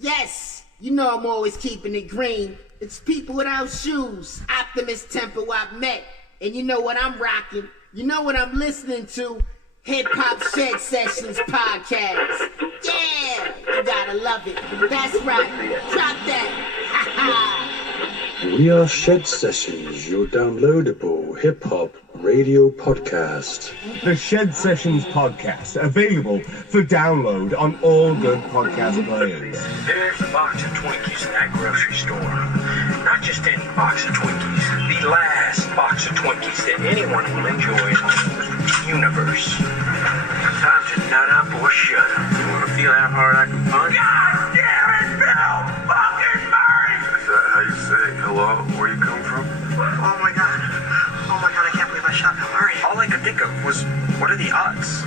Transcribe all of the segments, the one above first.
Yes, you know I'm always keeping it green. It's people without shoes, Optimist Temple I've met. And you know what I'm rocking? You know what I'm listening to? Hip Hop Shed Sessions podcast. Yeah, you gotta love it. That's right. Drop that. Ha ha. We are Shed Sessions, your downloadable hip hop radio podcast. The Shed Sessions podcast, available for download on all good podcast players. There's a box of Twinkies in that grocery store. Not just any box of Twinkies. The last box of Twinkies that anyone will enjoy in the universe. Time to nut up or shut up. You want to feel how hard I can punch? God damn it, Bill fucking Murray! Is that how you say hello? Where you come from? Oh my god, I can't believe I shot Bill Murray. All I could think of was, what are the odds?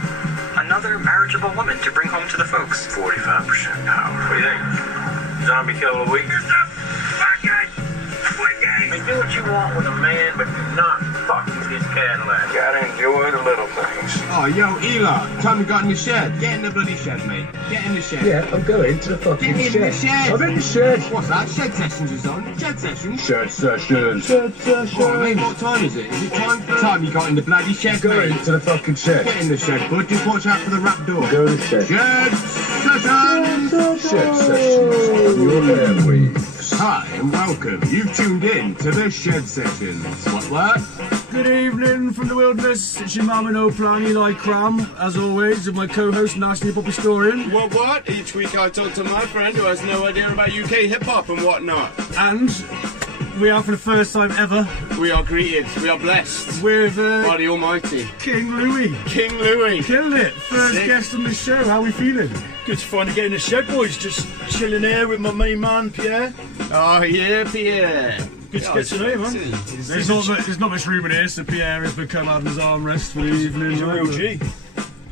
Another marriageable woman to bring home to the folks. 45% power. What do you think? Zombie kill of the week? It's a fucking Twinkie! I mean, do what you want with a man, but do not fuck with his Cadillac. Gotta enjoy the little things. Oh, yo, Elah, time we got in the shed. Get in the bloody shed, mate. Get in the shed. Yeah, I'm going to the fucking Get in the shed. I'm in the shed. What's that? Shed Sessions is on. Shed Sessions? Shed Sessions. Oh, mate, what time is it? Is it time you got in the bloody shed, Go mate? into the fucking shed. Get in the shed, bud. Just watch out for the rap door. Go to the shed. Shed Sessions! Shed Sessions on your airwaves. Hi and welcome. You've tuned in to the Shed Sessions. What? Good evening from the wilderness. It's your mum and old plan Eli Cram, as always, with my co-host Nash and Elah historian. What? Each week I talk to my friend who has no idea about UK hip-hop and whatnot. And we are, for the first time ever, We are greeted, we are blessed with by the Almighty. King Louie. King Louie. Killing it. First Sick. guest on the show. How are we feeling? Good to finally get in the shed, boys. Just chilling here with my main man, Pierre. Oh yeah, Pierre. Good to get to know you, man. There's not much room in here, so Pierre has become Adam's armrest for the evening. He's a real G.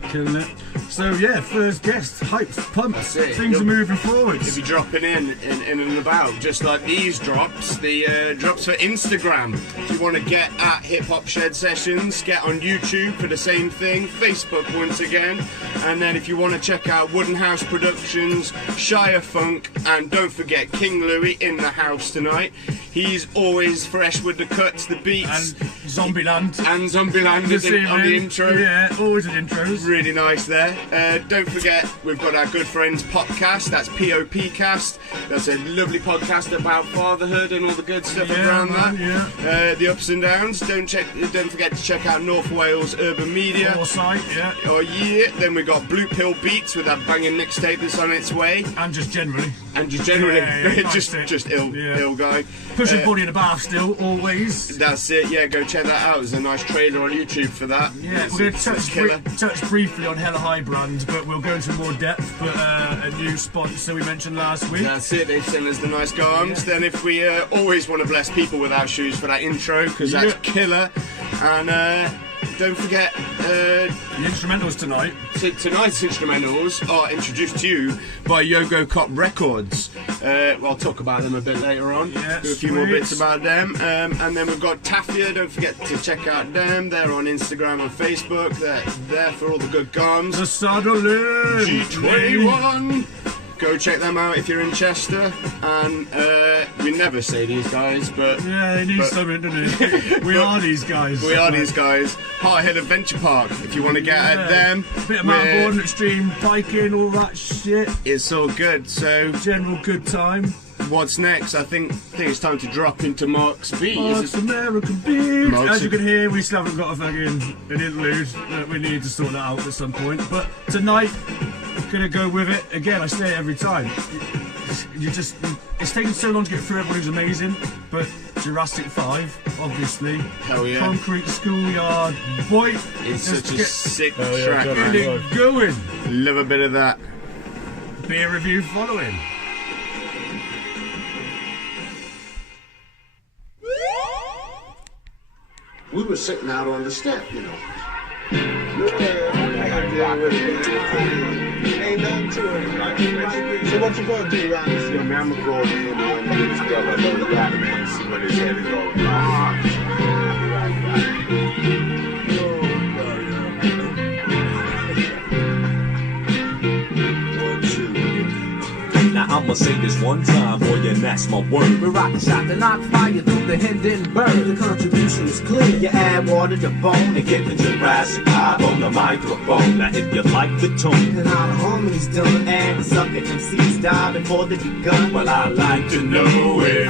Killing it. So yeah, first guest, hyped, pumped. That's it. Things are moving forwards. If you're dropping in and about, just like these drops, the drops for Instagram. If you want to get at Hip Hop Shed Sessions, get on YouTube for the same thing, Facebook once again, and then if you want to check out Wooden House Productions, ShireFunk, and don't forget King Louie in the house tonight. He's always fresh with the cuts, the beats, And Zombieland. and Zombieland This on the evening. intro. Yeah, always an intros. Really nice there. Don't forget, we've got our good friends Popcast, that's POPcast. That's a lovely podcast about fatherhood and all the good stuff Yeah, around man, that. The ups and downs. Don't forget to check out North Wales Urban Media. Foresight, yeah. Oh yeah. Then we got Bloop Hill Beats with that banging mixtape that's on its way. And just generally. And just generally, Yeah, nice just ill guy. Pushing body in the bath still, always. That's it. Yeah, go check that out. There's a nice trailer on YouTube for that. Yeah, It's we're going to a killer. touch briefly on Hella High brand, but we'll go into more depth. But a new sponsor we mentioned last week. That's it, they've sent us the nice garms. Then if we always want to bless people with our shoes for that intro, because that's killer. And don't forget, The instrumentals tonight. tonight's instrumentals are introduced to you by Yogo Cop Records. I'll talk about them a bit later on. Yeah, Do a few more sweet. bits about them. And then we've got Tafia, don't forget to check out them. They're on Instagram and Facebook. They're there for all the good garms. The Saddle-In. G21. Go check them out if you're in Chester. And we never say these guys, but Yeah, they need something, don't they? We are these guys. we are these guys. Hearthead Adventure Park. If you want to get at them, Bit of we're- mountboarding, extreme biking, all that shit. it's all good. So General good time. what's next? I think it's time to drop into Mark's beat. Mark's American beat. Mark's As you can hear, we still haven't got an interlude. We need to sort that out at some point. But tonight, gonna go with it again. I say it every time. It's taken so long to get through. Everybody's amazing, but Jurassic 5, obviously. Hell yeah. Concrete Schoolyard, boy. It's Just such a get sick yeah, track, God, man. it going. Love a bit of that. Beer review following. We were sitting out on the step, you know. Ain't nothing to it. So what you gonna do around this year, man? I'm gonna go in and get this brother, the rap man, and see what his head is all about. Now I'ma say this one time, boy, and that's my word. We rock the shot to knock fire through the Hindenburg. The contribution is clear. You add water to bone and get the Jurassic vibe on the microphone. Now if you like the tone and how the harmony's done, and the sucker MCs die before they begun. Well, I like to know it.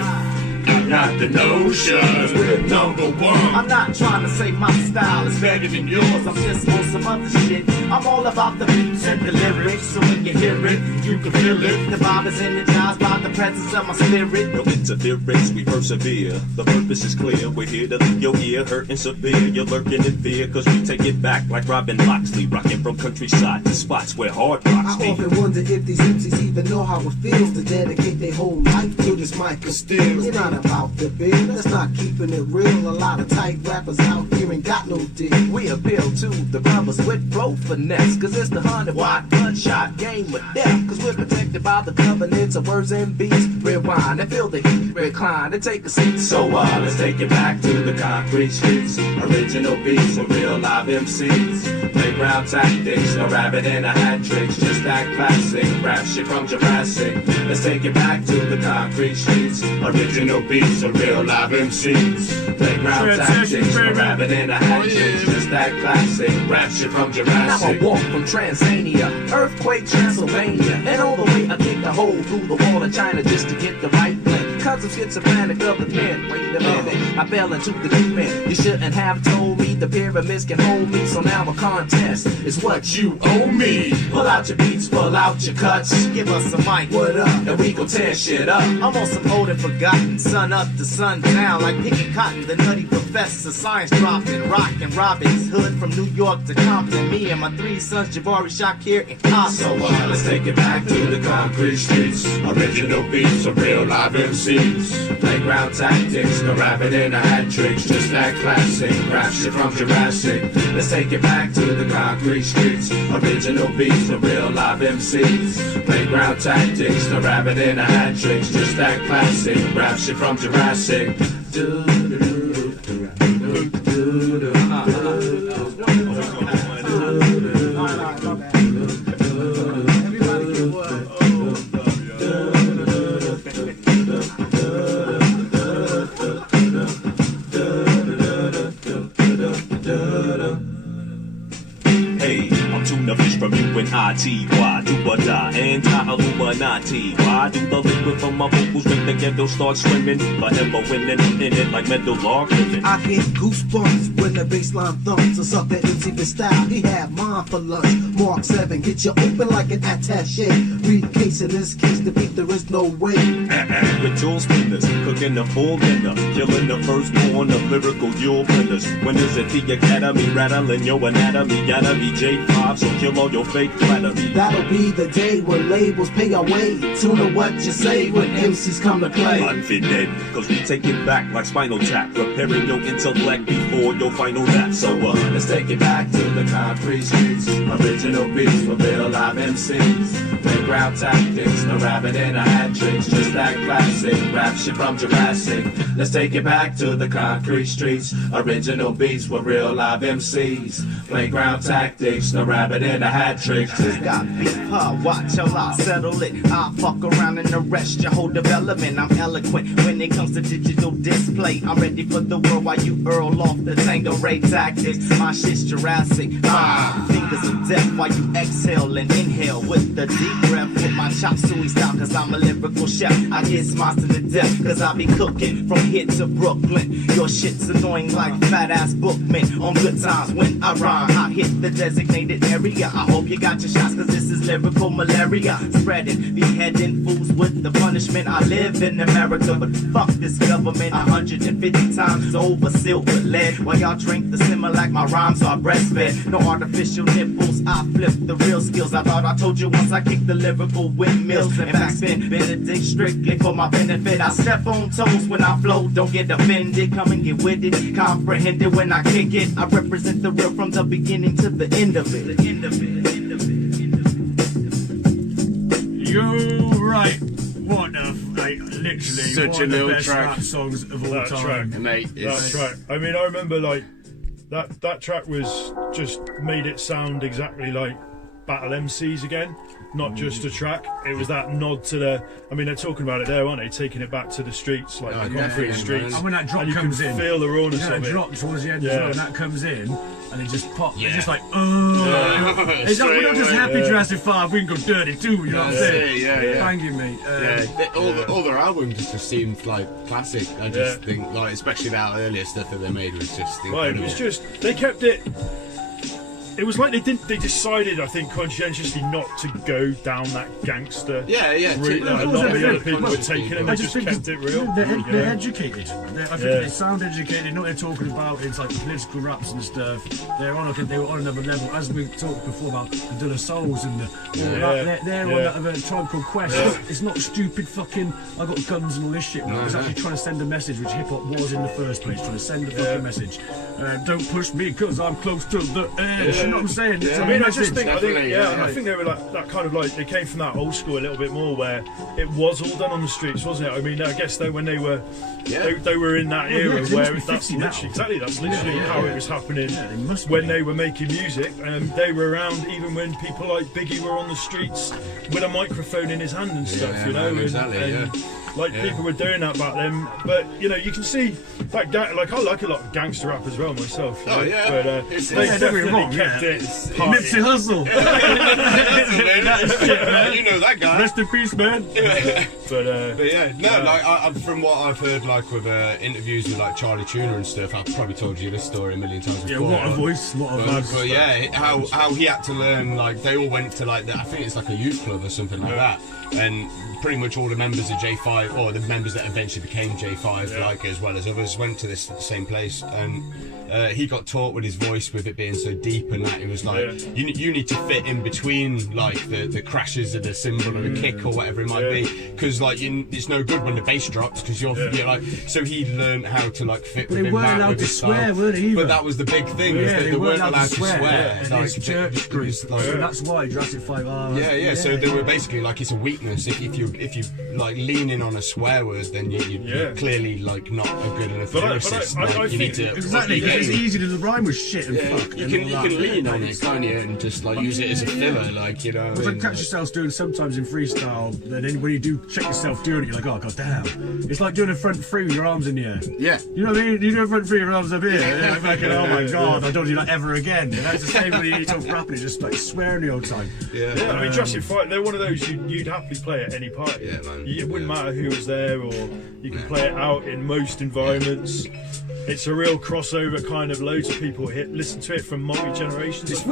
I got the notion, we're number one. I'm not trying to say my style is better than yours. I'm just on some other shit. I'm all about the beats and the lyrics. So when you hear it, you can feel it. The vibe is energized by the presence of my spirit. No interference, we persevere. The purpose is clear. We're here to leave your ear hurting severe. You're lurking in fear, cause we take it back like Robin Loxley. Rocking from countryside to spots where hard rocks be. I often wonder if these MCs even know how it feels to dedicate their whole life to this mic. Still, it's not about the bill, that's not keeping it real. A lot of tight rappers out here ain't got no deal. We appeal to the brothers with flow finesse, cause it's the 100-watt gunshot game of death. Cause we're protected by the covenants of words and beats. Rewind and feel the heat, recline and take a seat. So let's take it back to the concrete streets. Original beats with real live MCs. Playground tactics, a rabbit and a hat tricks. Just that classic rap shit from Jurassic. Let's take it back to the concrete streets. Original beats with real live MCs. Playground tactics, a rabbit and a hat tricks. Just that classic rap shit from Jurassic. Now I walk from Transania, earthquake Transylvania, and all the way I kick a hole through the wall of China just to get the right blend. Cause I'm schizophrenic of the pen. Wait a minute, I fell into the deep end. You shouldn't have told me the pyramids can hold me. So now a contest is what you owe me. Pull out your beats, pull out your cuts. Give us a mic, what up? And we gon' tear shit up. I'm on some old and forgotten, sun up to sun down. Like picking cotton, the nutty professor. Science dropping, rockin' Robin's Hood from New York to Compton. Me and my 3 sons, Jabari, Shakir, and Cosmo. So let's take it back to the concrete streets. Original beats of real live MCs. Playground tactics, the rabbit and a hat tricks. Just that classic rap shit from Jurassic. Let's take it back to the concrete streets. Original beats of real live MCs. Playground tactics, the rabbit and a hat tricks. Just that classic rap shit from Jurassic. From you and I.T. Why do I die? Anti-Illuminati. Why do the liquid from my vocals when the ghetto starts swimming? Forever winning in it like mental log living. I get goosebumps when the bassline thumps. I suck that MC for style. He had mine for lunch. Mark 7, get you open like an attaché. Read case in this case, the beat there is no way. With jewel spinners, cooking the full dinner, killing the firstborn of lyrical jewel blenders. Winners at the academy, rattling your anatomy. Gotta be J5, so kill all your fake flattery. That'll be the day when labels pay our way. Tune to what you say when MCs come to play. Unfitted, cause we take it back like Spinal Tap. Preparing your intellect before your final nap. So let's take it back to the concrete streets. Original beats for real live MCs. Playground tactics, the rabbit and a hat tricks. Just that classic rap shit from Jurassic. Let's take it back to the concrete streets. Original beats for real live MCs. Playground tactics, the rabbit and a hat tricks. Just got beat, huh? Watch how I settle it. I fuck around and arrest your whole development. I'm eloquent when it comes to digital display. I'm ready for the world while you earl off the Tango Ray tactics. My shit's Jurassic. 5 fingers of death while you exhale and inhale with the deep breath. With my chop suey style, cause I'm a lyrical chef. I get smiles to the death, cause I be cooking from here to Brooklyn. Your shit's annoying like fat ass bookmen. On good times when I rhyme, I hit the designated area. I hope you got your shots, cause this is lyrical malaria. Spreading, beheading fools with the punishment. I live in America, but fuck this government. 150 times over, sealed with lead. While y'all drink the simmer like my rhymes are breastfed. No artificial nipples, I flip the real skills. I thought I told you once I kicked the lyrical windmills. And backspin, Benaddict strictly for my benefit. I step on toes when I flow, don't get offended. Come and get with it, comprehend it when I kick it. I represent the real from the beginning to the end of it. The end of it. You're right. What the literally such one a of the little best track. rap songs of all That time. track, mate. That track. I mean, I remember like that track was just made it sound exactly like Battle MCs again. not just a track. It was that nod to the. I mean, they're talking about it there, aren't they? Taking it back to the streets, like the concrete streets. And when that drop and comes you can in, feel the rawness of it. Drop towards the end as well, and that comes in, and it just pops. It's just like, oh. It's like, we're not just happy Jurassic 5, we can go dirty too. You know what I'm saying? Banging me. All their albums just seemed like classic. I just think, like, especially that earlier stuff that they made was just incredible. Right, it was just they kept it. It was like they decided, I think, conscientiously not to go down that gangster route. Like, a lot of the other people were taking it, and they just kept it real. They're educated. I think they sound educated. They know what they're talking about. It's like political raps and stuff. They were on another level. As we talked before about the De La Souls and they're on that other Tribe Called Quest. It's not stupid fucking, I got guns and all this shit. It's actually trying to send a message, which hip hop was in the first place. Trying to send a fucking message. Don't push me because I'm close to the edge. You know what I'm saying? I mean, I think they were like that kind of like they came from that old school a little bit more where it was all done on the streets, wasn't it? I mean, I guess when they were in that era where that's literally how it was happening when they were making music, and they were around even when people like Biggie were on the streets with a microphone in his hand and stuff, you know, people were doing that back then. But you know, you can see that like I like a lot of gangster rap as well myself. But they definitely kept it. Nipsey Hussle. You know that guy. Rest in peace, man. From what I've heard, like with interviews with like Charlie Tuna and stuff, I've probably told you this story a million times before. Yeah, what a voice, what a vibe. But yeah, how he had to learn, like they all went to like I think it's like a youth club or something like that, and pretty much all the members of J5, or the members that eventually became J5, like as well as others, went to this same place, and he got taught with his voice, with it being so deep and that it was like you need to fit in between like the crashes of the cymbal or the kick or whatever it might be, because like it's no good when the bass drops because you're like, so he learned how to like fit within that with his style. But that was the big thing, is that they weren't allowed to swear. Like church groups, so that's why Jurassic 5 are. So they were basically like, it's a weakness if you like lean in on a swear word, then you're clearly like not a good enough lyricist. I think exactly. It's easy to rhyme with shit and fuck. You can lean on it, can't you, and just like use it as a filler, like, you know. It's like catch yourself doing sometimes in freestyle, then when you do check yourself doing it, you're like, oh god damn. It's like doing a front three with your arms in the air. Yeah. You know what I mean? You do a front three with your arms up here, and I'm like, oh my god, I don't do that ever again. And that's the same when you talk rapping, it's just like swearing the whole time. Yeah, I mean, Jurassic 5, they're one of those you'd happily play at any party. Yeah, man. It wouldn't matter who was there, or you can play it out in most environments. It's a real crossover kind of, loads of people listen to it from multi-generations.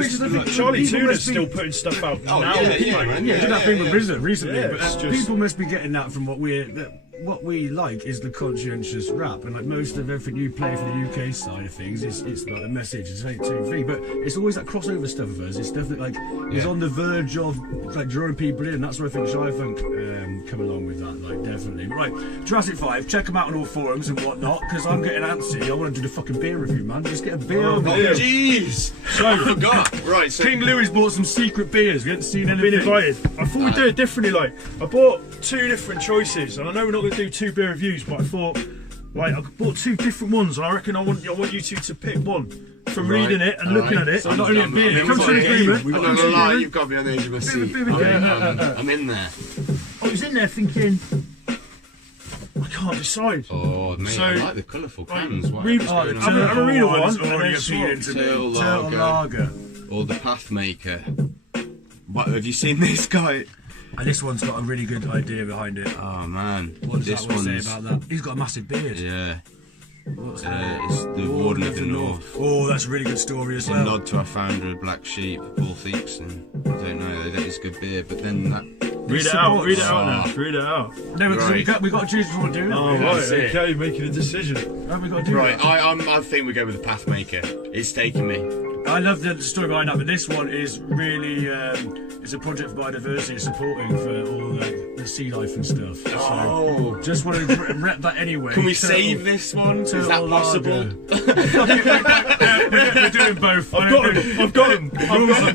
Charlie Tuna's still putting stuff out now. Did that thing with RZA recently, but people must be getting that from what we like is the conscientious rap, and like most of everything you play for the UK side of things, it's like a message, it's thing, but it's always that crossover stuff of us. It's stuff that like is on the verge of like drawing people in, and that's where I think ShireFunk come along with that, like definitely. But right, Jurassic 5, check them out on all forums and whatnot, because I'm getting antsy. I want to do the fucking beer review, man. Just get a beer. Jeez, so I forgot. Right, so King Louie's bought some secret beers. We haven't seen anything. Been invited. I thought we'd do it differently. Like I bought 2 different choices, and I know we're not going to do 2 beer reviews, but I thought, like, I bought 2 different ones, and I reckon I want you 2 to pick one from reading it and looking at it. So not only a beer, I'm not gonna lie, you've got me on the edge of my seat. I'm in there. I was in there thinking, I can't decide. Oh, mate, so, I like the colourful cans. I'm a reader one, Turtle Lager, or the Pathmaker. What, have you seen this guy? And this one's got a really good idea behind it. Oh man, what does that one say about that? He's got a massive beard. Yeah. It's the Warden of the North. Oh, that's a really good story as well. A nod to our founder of Black Sheep, Paul Theakson. I don't know, that is good beer, but then that... Read it out now. No, because we got to choose what we're doing. Oh, right, okay, making a decision. Haven't we got to do right, I think we go with the Pathmaker. It's taken me. I love the story behind that, but this one is really... it's a project for biodiversity, supporting for all the sea life and stuff. So just want to rep that anyway. Can we save this one? Is that possible? We're doing both. I've got them.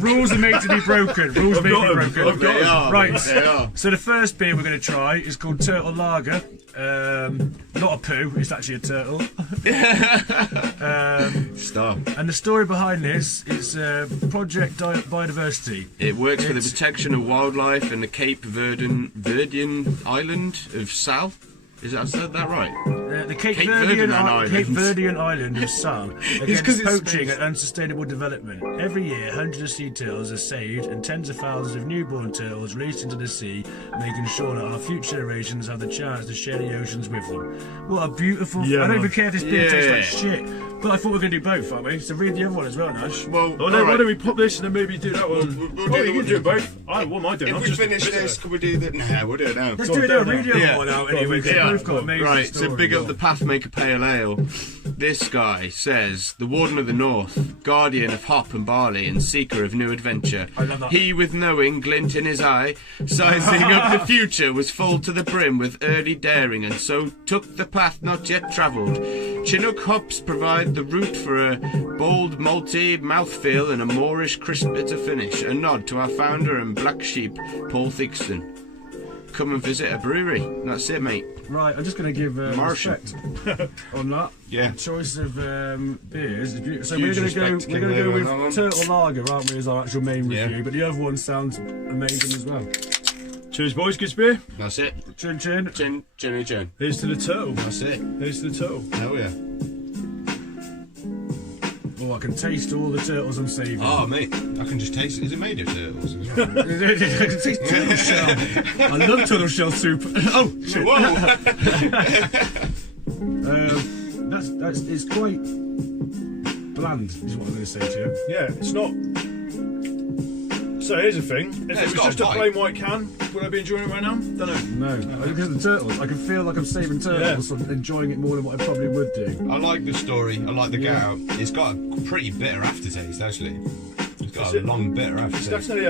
Rules are made to be broken. Rules are made to be broken. I've got them. Right. They are. So the first beer we're going to try is called Turtle Lager. Not a poo, it's actually a turtle. Stop. And the story behind this is Project Biodiversity. It works for the protection of wildlife in the Cape Verdean island of Sal. Is that right? The Cape Verdean island of Sal against poaching and unsustainable development. Every year, hundreds of sea turtles are saved and tens of thousands of newborn turtles released into the sea, making sure that our future generations have the chance to share the oceans with them. What a beautiful... I don't even care if this beer tastes like shit, but I thought we were going to do both, aren't we? So read the other one as well, Nash. Well, why don't we pop this and then maybe do that one? You can do both. What am I doing? If we finish this, can we do that? Nah, we'll do it now. Let's do it now. Read the other one out anyway. Both got amazing right, stories. so big up the Pathmaker Pale Ale. This guy says, the Warden of the North, guardian of hop and barley and seeker of new adventure. I love that. He with knowing glint in his eye, sizing up the future, was full to the brim with early daring and so took the path not yet travelled. Chinook hops provide the route for a bold, malty mouthfeel and a Moorish crisp bitter finish. A nod to our founder and black sheep, Paul Theakston. Come and visit a brewery. That's it, mate. Right, I'm just going to give respect on that. Yeah. Choice of beers is beautiful. So we're going to go with Turtle Lager, aren't we, as our actual main review? But the other one sounds amazing as well. Cheers, boys. Good beer. That's it. Chin chin. Chin, chinny chin. Here's to the turtle. That's it. Here's to the turtle. Hell yeah. Oh, I can taste all the turtles I'm saving. Oh, mate, I can just taste it. Is it made of turtles as well? I can taste turtle shell. I love turtle shell soup. Oh, shit. Whoa! It's quite bland, is what I'm going to say to you. Yeah, it's not. So here's the thing. If it was just a plain white can, would I be enjoying it right now? Don't know. No, because of the turtles. I can feel like I'm saving turtles, so I'm enjoying it more than what I probably would do. I like the story. I like the get out. It's got a pretty bitter aftertaste, actually. It's got a long bitter aftertaste. It's definitely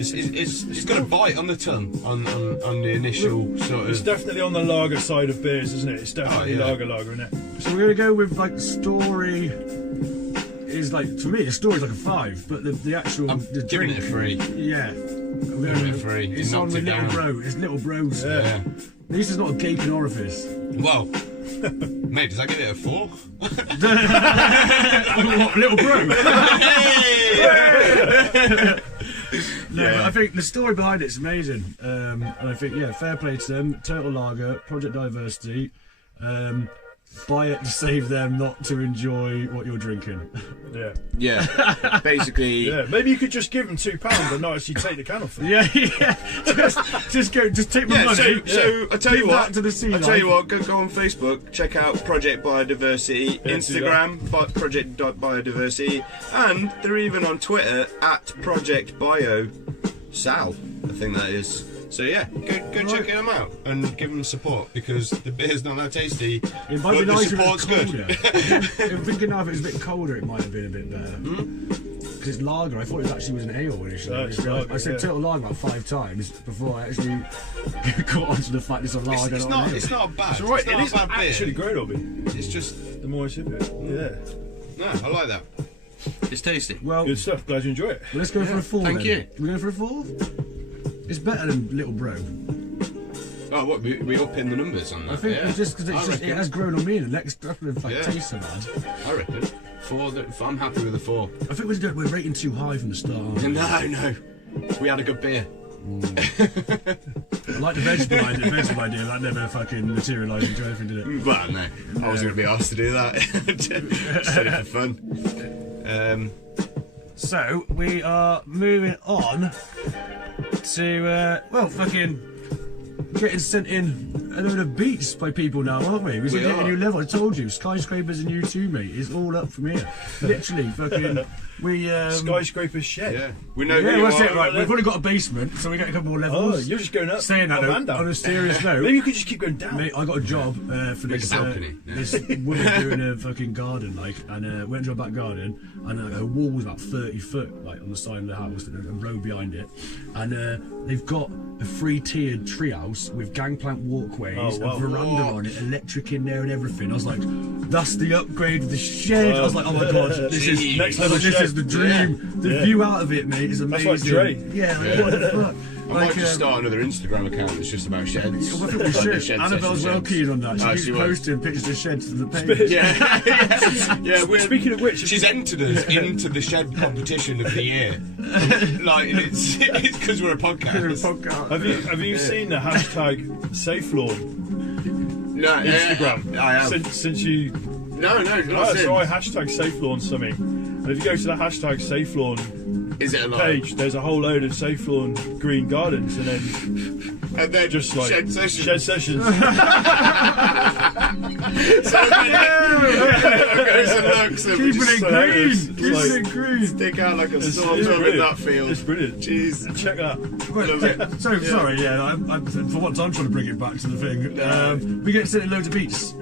It's got a bite on the tongue on the initial sort of. It's definitely on the lager side of beers, isn't it? It's definitely lager, isn't it? So we're gonna go with like the story. Is like, for me, the story's like a 5, but the actual the giving drink, it a 3. Yeah, Giving it a 3. It's on with little bro. It's little bros. Yeah. At least it's not a gaping orifice. Well, mate, does that give it a 4? What, little bro? No, but I think the story behind it's amazing, and I think fair play to them. Turtle Lager, Project Diversity. Buy it to save them, not to enjoy what you're drinking. Yeah, basically. Yeah, maybe you could just give them £2, but not actually take the can off them. Yeah. Just take my money. So I tell you what. To the sea I tell you what. Go on Facebook. Check out Project Biodiversity, Instagram Project Biodiversity, and they're even on Twitter at Project Bio Sal. I think that is. So yeah, go check them out and give them support because the beer's not that tasty. It might be nice the support's good. I'm thinking now if it was a bit colder, it might have been a bit better. Because it's lager. I thought it actually was an ale initially. I said Turtle Lager about 5 times before I actually got onto the fact it's a lager. It's not bad. It's alright. It is actually great, Obi. It's just the more I sip it. Yeah. No, I like that. It's tasty. Well, good stuff. Glad you enjoy it. Well, let's go for a 4. Thank you. We go for a 4. It's better than Little Bro. Oh, what? We up in the numbers on that? I think it's just because it has grown on me and the next taste so bad. I reckon 4. I'm happy with a 4. I think we're rating too high from the start. No. We had a good beer. I like the vegetable idea, but that never fucking materialised into anything, did it? Well, no. I wasn't going to be asked to do that. Just did it for fun. So, we are moving on to, fucking getting sent in a load of beats by people now, aren't we? We're getting a new level. I told you, skyscrapers and you too, mate. It's all up from here. Literally, fucking We skyscraper's shed. Yeah, we know. Yeah, that's it. Right, we've only got a basement, so we get a couple more levels. Oh, you're just going up. Saying that on a serious note, maybe you could just keep going down. Mate, I got a job for this woman doing a fucking garden, and went to her back garden, and her wall was about 30 foot, like on the side of the house, and a road behind it, and they've got a 3-tiered treehouse with gangplank walkways, a veranda on it, electric in there and everything. I was like, that's the upgrade of the shed. I was like, oh my god, this is next level. This is the dream. The view out of it, mate, is amazing. That's like Dre. Yeah, like, what the fuck. I might just start another Instagram account that's just about sheds. I think we should. Shed Annabelle's well keen on that. She keeps posting pictures of sheds to the page. Yeah. Speaking of which, she's entered us into the shed competition of the year. Like, it's because we're a podcast. Have you seen the hashtag Safe Lawn? No, Instagram. I have. Since you. No, not so I hashtag Safe Lawn something, and if you go to the hashtag Safe Lawn page, there's a whole load of Safe Lawn green gardens, and then just like ShedSessions. Keeping it green. Stick out like a sore thumb in that field. It's brilliant. Jeez, check that. Sorry, for once I'm trying to bring it back to the thing. We get sent loads of beats,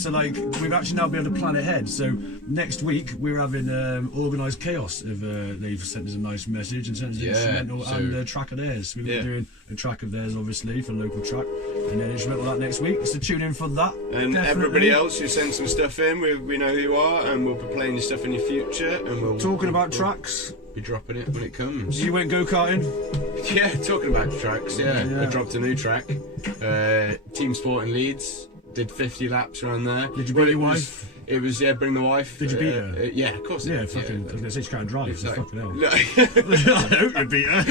so like we've actually now been able to plan ahead. So next week we're having organised chaos. They've sent us a nice message and sent us an instrumental and a track of theirs. We've been doing a track of theirs, obviously, for local track, and then instrumental that next week. So tune in for that. And everybody else who sends some stuff in, we know who you are, and we'll be playing your stuff in your future. And we'll talking about tracks. Be dropping it when it comes. You went go-karting? Yeah, talking about tracks. Yeah. I dropped a new track. Team Sport in Leeds. Did 50 laps around there. Did you bring your wife? It was bring the wife. Did you beat her? Yeah, of course. Yeah, fucking. I was gonna say she can't drive. So fucking hell. No. I hope you beat her.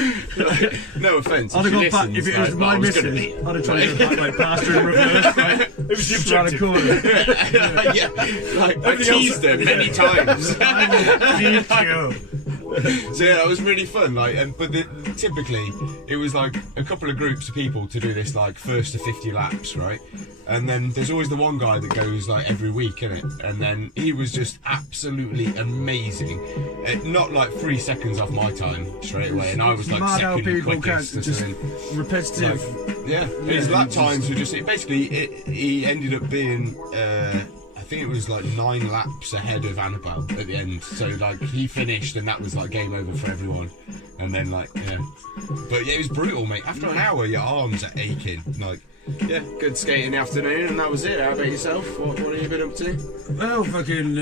No offence. I'd have gone back if it was my missus. I'd have tried to go back like faster in reverse. Right? It was the objective. Like I teased her many times. So yeah, it was really fun. But typically it was like a couple of groups of people to do this, like first to 50 laps, right? And then there's always the one guy that goes like every week, innit? And then he was just absolutely amazing. Not like 3 seconds off my time straight away, and I was like second quickest. Just repetitive. His lap times were just he ended up being. I think it was like 9 laps ahead of Annabelle at the end. So like he finished, and that was like game over for everyone. And then but it was brutal, mate. After an hour, your arms are aching. Good skate in the afternoon, and that was it. How about yourself? What have you been up to? Well, fucking,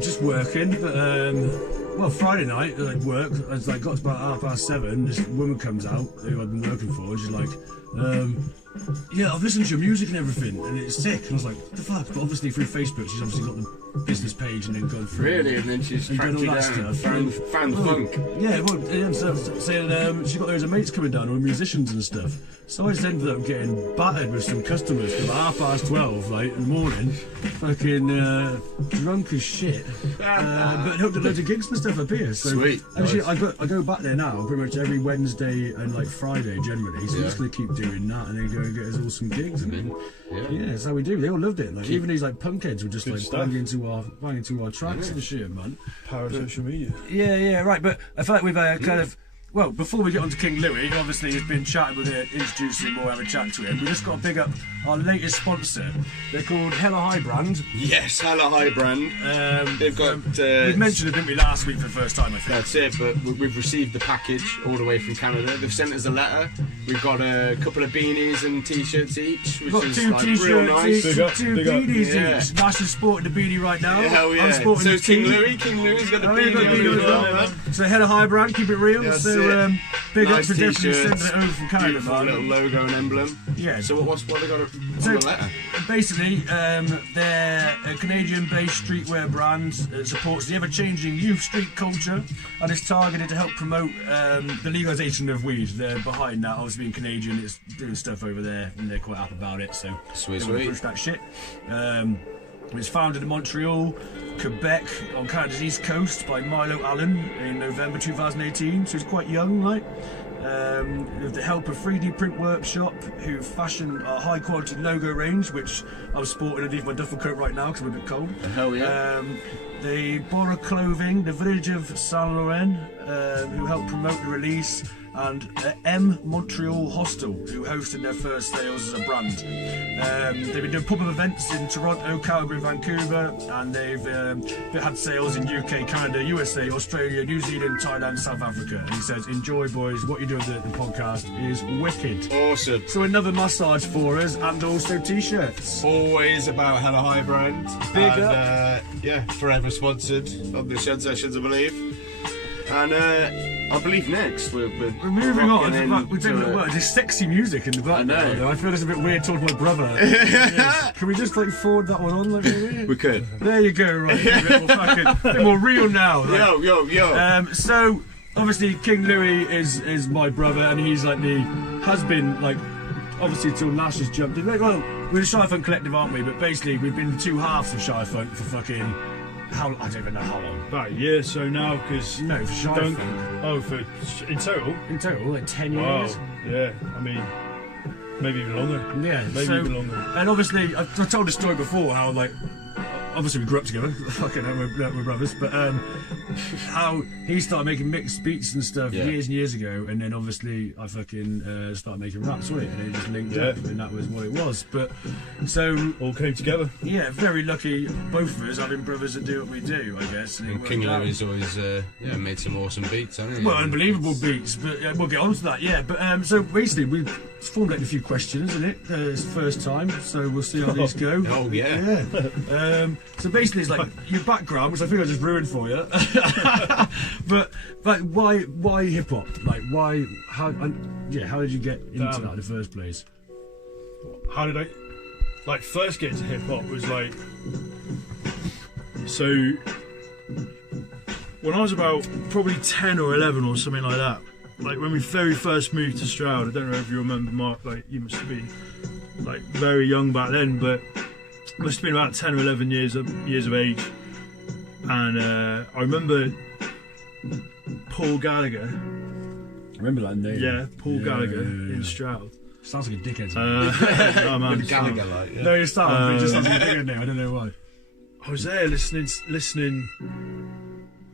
just working. But Friday night, work. I was got to about 7:30. This woman comes out who I've been working for. She's like, I've listened to your music and everything, and it's sick. And I was like, what the fuck? But obviously through Facebook, she's obviously got the business page and then gone through. Really? And then she's tracked you down. Found the funk. Yeah, saying she got loads of mates coming down, or musicians and stuff. So I just ended up getting battered with some customers from 12:30, in the morning, fucking drunk as shit. But hooked up loads of gigs and stuff up here. So sweet. Actually, nice. I go back there now pretty much every Wednesday and Friday generally. So I'm just gonna keep doing that and then go and get us all some gigs. And then that's how we do. They all loved it. Even these punk heads were just banging to our tracks and shit, man. Power of social media. Yeah, right. But I feel like we've kind of. Well, before we get on to King Louie, obviously he's been chatting with him, introducing him or have a chat to him. We just got to big up our latest sponsor. They're called Hella High Brand. Yes, Hella High Brand. They've got. We mentioned it, didn't we, last week for the first time, I think. That's it, but we've received the package all the way from Canada. They've sent us a letter. We've got a couple of beanies and t-shirts each, which is real nice. Two beanies each. Nash is sporting the beanie right now. Hell yeah. I'm sporting so the King Louie's got the beanie as well, man. So Hella High Brand, keep it real. Big nice up for definitely sending it over from Canada, man. Little logo and emblem. Yeah. So what they got on the letter? Basically, they're a Canadian-based streetwear brand that supports the ever-changing youth street culture, and it's targeted to help promote the legalisation of weed. They're behind that, obviously being Canadian, it's doing stuff over there, and they're quite happy about it. So sweet. Push that shit. It was founded in Montreal, Quebec, on Canada's east coast by Milo Allen in November 2018, so he's quite young, With the help of 3D Print Workshop, who fashion a high quality logo range, which I'm sporting underneath my duffel coat right now because I'm a bit cold. Hell yeah. The Bora Clothing, the Village of Saint Laurent, who helped promote the release, and M Montreal Hostel, who hosted their first sales as a brand. They've been doing pop-up events in Toronto, Calgary, Vancouver, and they've had sales in UK, Canada, USA, Australia, New Zealand, Thailand, South Africa. And he says, enjoy boys, what you're doing at the podcast is wicked. Awesome. So another massage for us, and also t-shirts. Always about Hella High brand. Big and, up. Yeah, forever sponsored on the Shed Sessions, I believe. And I believe next we're moving on. We're doing this sexy music in the background. I know. I feel it's a bit weird talking to my brother. Yes. Can we just like forward that one on? Like, maybe? We could. There you go. Right. A bit more real now. Like. Yo. So obviously King Louie is my brother, and he's like has been like obviously till Nash has jumped in. Like, well, we're the ShireFunk collective, aren't we? But basically we've been the two halves of ShireFunk for fucking. I don't even know how long. About a year so now, because no, for ShireFunk. Oh, for in total, like 10 years. Wow. Yeah, I mean, maybe even longer. Yeah, maybe even longer. And obviously, I told the story before how like. Obviously we grew up together, fucking we're brothers, but how he started making mixed beats and stuff years and years ago, and then obviously I fucking started making raps with it, and it just linked up, and that was what it was. But so all came together. Yeah, very lucky both of us having brothers that do what we do, I guess. And King Louie's always made some awesome beats, hasn't he? Well, unbelievable beats, but we'll get on to that. Yeah, but so basically we formulated a few questions, isn't it? It's the first time, so we'll see how these go. Oh yeah. So basically, it's like your background, which I think I just ruined for you. but like, why hip hop? Like, why? How did you get into that in the first place? How did I first get into hip hop? Was like, so when I was about probably 10 or 11 or something like that. Like when we very first moved to Stroud, I don't know if you remember, Mark. Like you must have been like very young back then, but must have been about 10 or 11 years of age. And I remember Paul Gallagher. Remember that name? Yeah, Paul Gallagher in Stroud. Sounds like a dickhead. No, man. Gallagher, like, yeah. No, you start. But it just sounds like a dickhead name. I don't know why. I was there listening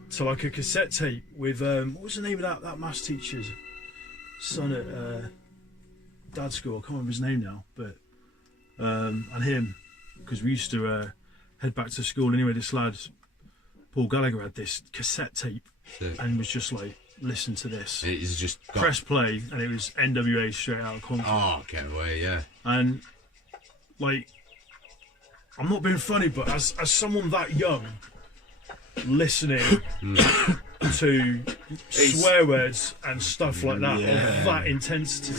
to like a cassette tape with what was the name of that maths teacher's son at Dad's school? I can't remember his name now, but and him, because we used to head back to school anyway. This lad, Paul Gallagher, had this cassette tape and was just like, listen to this. It's just press play, and it was NWA straight out of Compton. Oh, get away, yeah. And like, I'm not being funny, but as someone that young, listening to swear words and stuff like that of that intensity,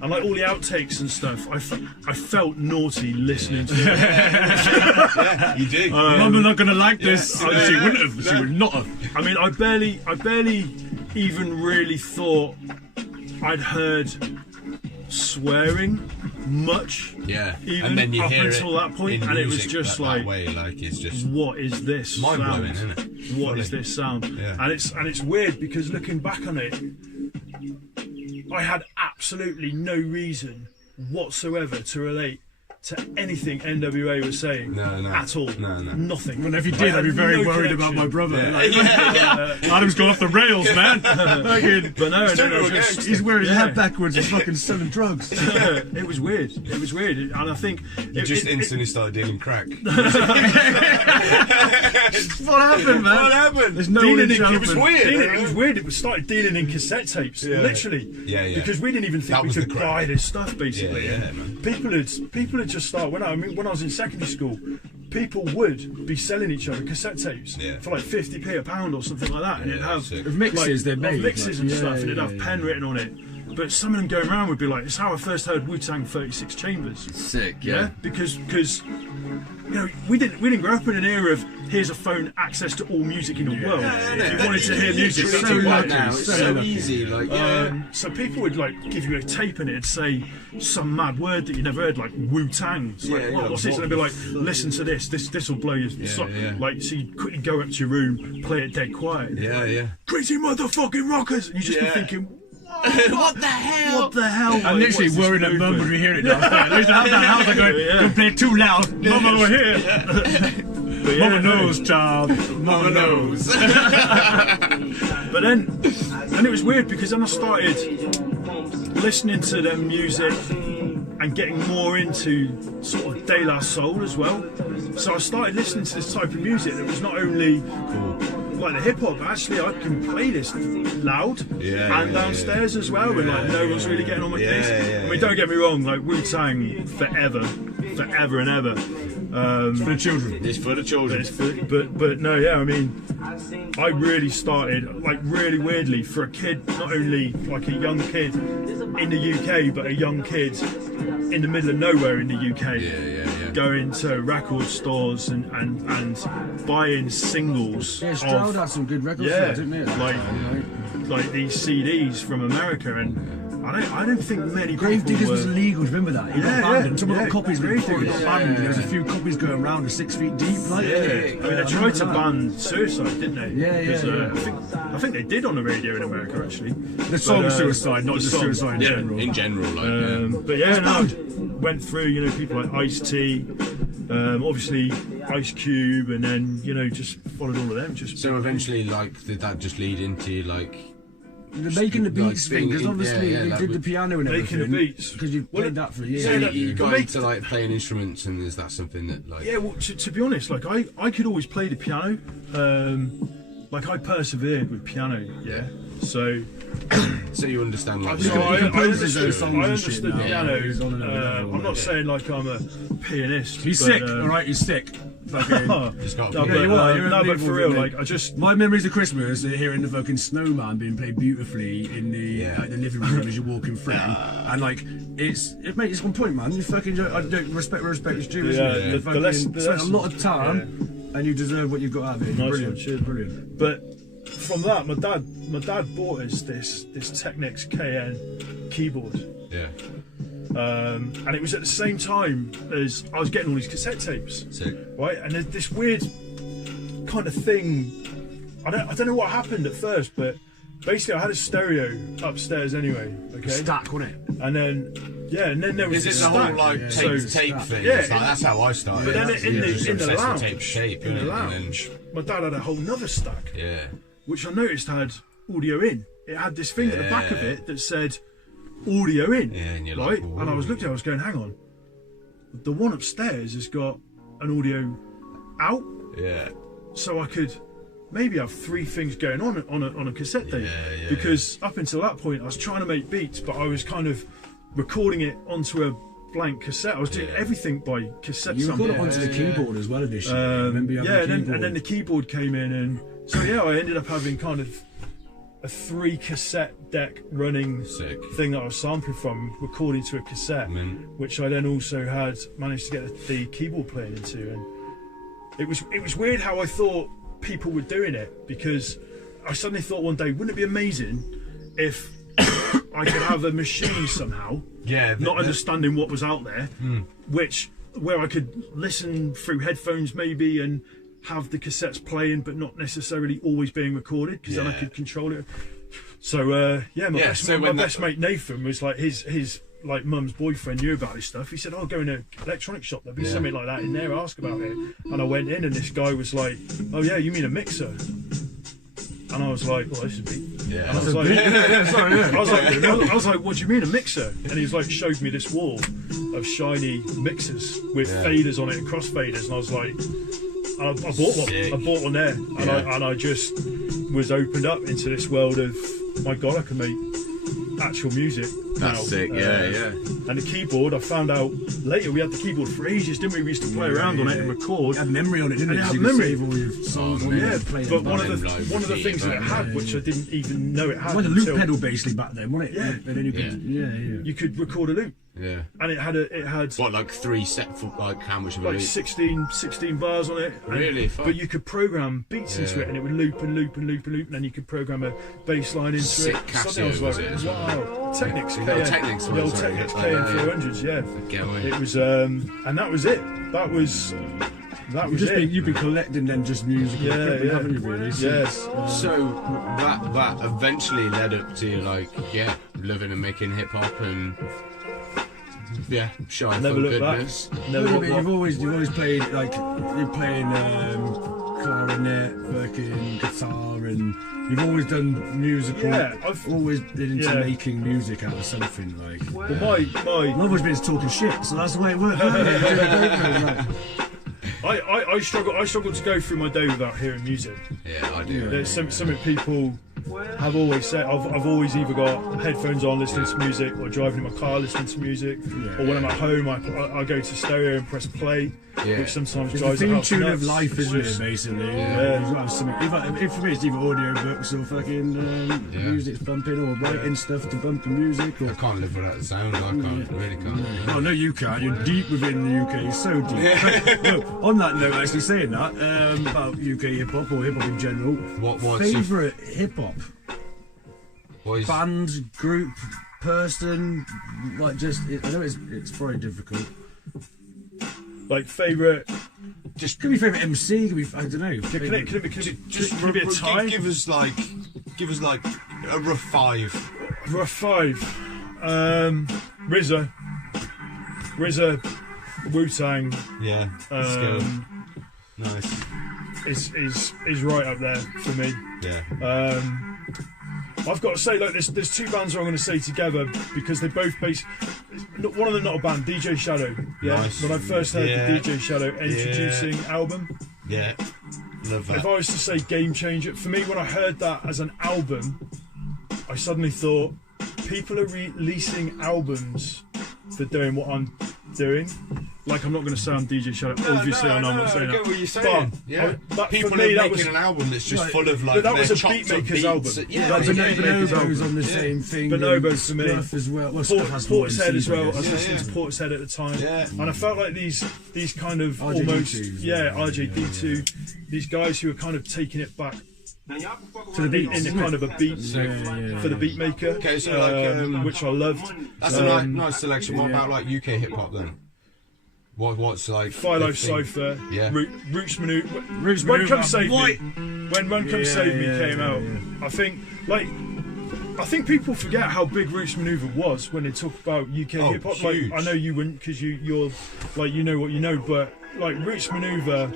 and like all the outtakes and stuff, I felt naughty listening to it. Yeah, you do. Mum, not gonna like this. She wouldn't have. She would not have. I mean, I barely even really thought I'd heard swearing much. Yeah, even and then you up hear until it that point, and it was just that way, like it's just what is this mind blowing, sound? isn't it? What is this sound? Yeah. And it's weird because looking back on it, I had absolutely no reason whatsoever to relate to anything NWA was saying at all. No. Nothing. Well, if you did, I'd be very worried about my brother. Yeah. Adam's gone off the rails, man. But no, he's wearing his head backwards and fucking selling drugs. It was weird. And I think you just instantly started dealing crack. What happened, man? What happened? There's no it was weird. It was weird. It started dealing in cassette tapes, literally. Yeah. Because we didn't even think we could buy this stuff, basically. Yeah, man. People had just started. When I was in secondary school, people would be selling each other cassette tapes for like 50p a pound or something like that, and it'd have mixes like, they made, mixes and stuff, and it'd have pen written on it. But some of them going around would be like, "It's how I first heard Wu-Tang 36 Chambers." Sick, because you know we didn't grow up in an era of here's a phone access to all music in the world. If you wanted to hear music, it's so easy. Like, so people would like give you a tape and it'd say some mad word that you never heard, like Wu-Tang. What's this? And they'd be like, listen to this. This will blow your sock. Like, so you quickly go up to your room, play it dead quiet. Yeah. Crazy motherfucking rockers. And you just be thinking, what What the hell? What the hell? I'm literally worried that Mum would be hearing it downstairs. I used to have that house. I go, don't play it too loud. Mum will hear. Mama knows, child. Mama knows. But then, and it was weird because then I started listening to their music and getting more into sort of De La Soul as well. So I started listening to this type of music that was not only like the hip hop, but actually I can play this loud and downstairs as well, and like no one's really getting on my case. I mean, don't get me wrong, like Wu-Tang forever and ever. It's for the children. It's for the children. But no, yeah, I mean, I really started, like really weirdly, for a kid, not only like a young kid in the UK, but a young kid in the middle of nowhere in the UK, going to record stores and buying singles. Yeah, Stroud had some good records there, didn't it? Like these CDs from America, and I don't think many Gravediggaz was were... illegal, remember that? He got banned, and some of the copies before it got banned. Yeah. There was a few copies going around, 6 feet deep. Like, I mean, they tried to ban Suicide, didn't they? Yeah. I think they did on the radio in America, actually. The song Suicide, not just Suicide in general. In general, like, But yeah, no, went through, you know, people like Ice-T, obviously Ice Cube, and then, you know, just followed all of them. So eventually, like, did that just lead into, like... Making the beats thing, because obviously they did the piano and everything. Making the beats. Because you've played that for years. So you got into, like, playing instruments, and is that something that, like... Yeah, well, to be honest, like, I could always play the piano. Like, I persevered with piano, so... So you understand, like... I understood the piano. I'm not saying, like, I'm a pianist. He's sick, alright, he's sick. But for real, like, I just... My memories of Christmas are hearing the fucking snowman being played beautifully in the living room as you're walking through, and like, it's on point, man. You fucking, I don't respect is due, isn't it? You fucking spent a lot of time, and you deserve what you've got out of it. Nice Brilliant. But from that, my dad bought us this Technics KN keyboard. Yeah. And it was at the same time as I was getting all these cassette tapes. Sick. Right, and there's this weird kind of thing. I don't know what happened at first, but basically I had a stereo upstairs anyway. Okay. Stack, wasn't it? And then there was Is this it the whole stack. like tape thing? Yeah, Like, that's how I started. But then in the lounge, tape shape, in the lounge, my dad had a whole nother stack. Yeah. Which I noticed had audio in. It had this thing at the back of it that said audio in. Yeah, and you're right? like, and I was looking at it, I was going, hang on. The one upstairs has got an audio out. Yeah. So I could maybe have 3 things going on a cassette tape. Because up until that point I was trying to make beats, but I was kind of recording it onto a blank cassette. I was doing everything by cassette. You recorded it onto the keyboard as well initially. And then the keyboard came in, and so I ended up having kind of a 3 cassette deck running thing that I was sampling from, recording to a cassette, which I then also had managed to get the keyboard playing into. And it was weird how I thought people were doing it, because I suddenly thought one day, wouldn't it be amazing if I could have a machine somehow, not understanding what was out there, where I could listen through headphones maybe and have the cassettes playing, but not necessarily always being recorded, because then I could control it. So my best mate Nathan was like, his like mum's boyfriend knew about this stuff. He said, "I'll go in an electronic shop, there'll be something like that in there, ask about it." And I went in, and this guy was like, "Oh yeah, you mean a mixer?" And I was like, "Well, this is beat." And I was like, "What do you mean a mixer?" And he was like, showed me this wall of shiny mixers with faders on it and crossfaders, and I was like, I bought one. I bought one there, and I just was opened up into this world of, my God, I can make actual music. That's sick, And the keyboard, I found out later, we had the keyboard for ages, didn't we? We used to play around on it and record. It had memory on it, didn't it? It had So you memory. could save all your songs on it. But one of the things that it had, which I didn't even know it had, it was like a loop pedal basically back then, wasn't it? Yeah. And then you could, you could record a loop. Yeah. And it had what, like 3 set for, like, how much of a like loop? 16 bars on it. Really? But you could program beats into it, and it would loop and loop and loop and loop, and then you could program a bass line into Sick it. Casio, was it? Wow. Technics. The old Technics. The old Technics KN400s, yeah. It was, and that was it. That was it. You've been collecting then just musical equipment, haven't you, really? Yes. So that eventually led up to, like, loving and making hip hop and ShireFunk goodness. You've always played like you're playing clarinet, fucking guitar, and you've always done musical. Yeah, I've always been into making music out of something. Like, well, I've always been talking shit, so that's the way it works. I struggle to go through my day without hearing music. Yeah, I do. There's something people have always said. I've always either got headphones on listening to music, or driving in my car listening to music, or when I'm at home I go to stereo and press play, which sometimes drives the it theme up tune nuts. of life, isn't it? Basically, you've got to have something. If for me, it's either audio books or fucking music's bumping, or writing stuff to bump the music. Or I can't live without the sound. I really can't. No, you can't. You're deep within the UK. You're so deep. No, on that note, actually saying that about UK hip hop or hip hop in general, what's favourite hip hop? Band, group, person, like just. I know it's very difficult. Like favourite. Just could be favourite MC. Could be I don't know. Can it be a tie? Give us like a rough 5. Rough 5. RZA, Wu-Tang. Yeah. Nice. Is right up there for me. Yeah. I've got to say, like, there's 2 bands I'm going to say together because they both one of them not a band, DJ Shadow. Yeah. Nice. When I first heard the DJ Shadow introducing album. Yeah. Love that. If I was to say game changer, for me, when I heard that as an album, I suddenly thought people are releasing albums for doing what I'm doing. Like, I'm not going to sound DJ Shadow. Obviously, I know I'm not saying I get that. what you're saying. But people for me, are making an album that's just full of like. That was a beatmaker's Beatmaker's album. Bonobo's on the same thing. Bonobo for me. As well. Portishead as well. I was listening to Portishead at the time. Yeah. And I felt like these kind of almost RJD2, these guys who are kind of taking it back to the beat in a kind of a beat for the beat maker. Okay, so like which I loved. That's a nice selection. What about like UK hip hop then? What's like Phi-Life, Cypher, Roots Maneuver. Run Come Save Me. When Run Come Save Me came out, I think people forget how big Roots Maneuver was when they talk about UK hip hop. Like, I know you wouldn't because you're like you know what you know, but like Roots Maneuver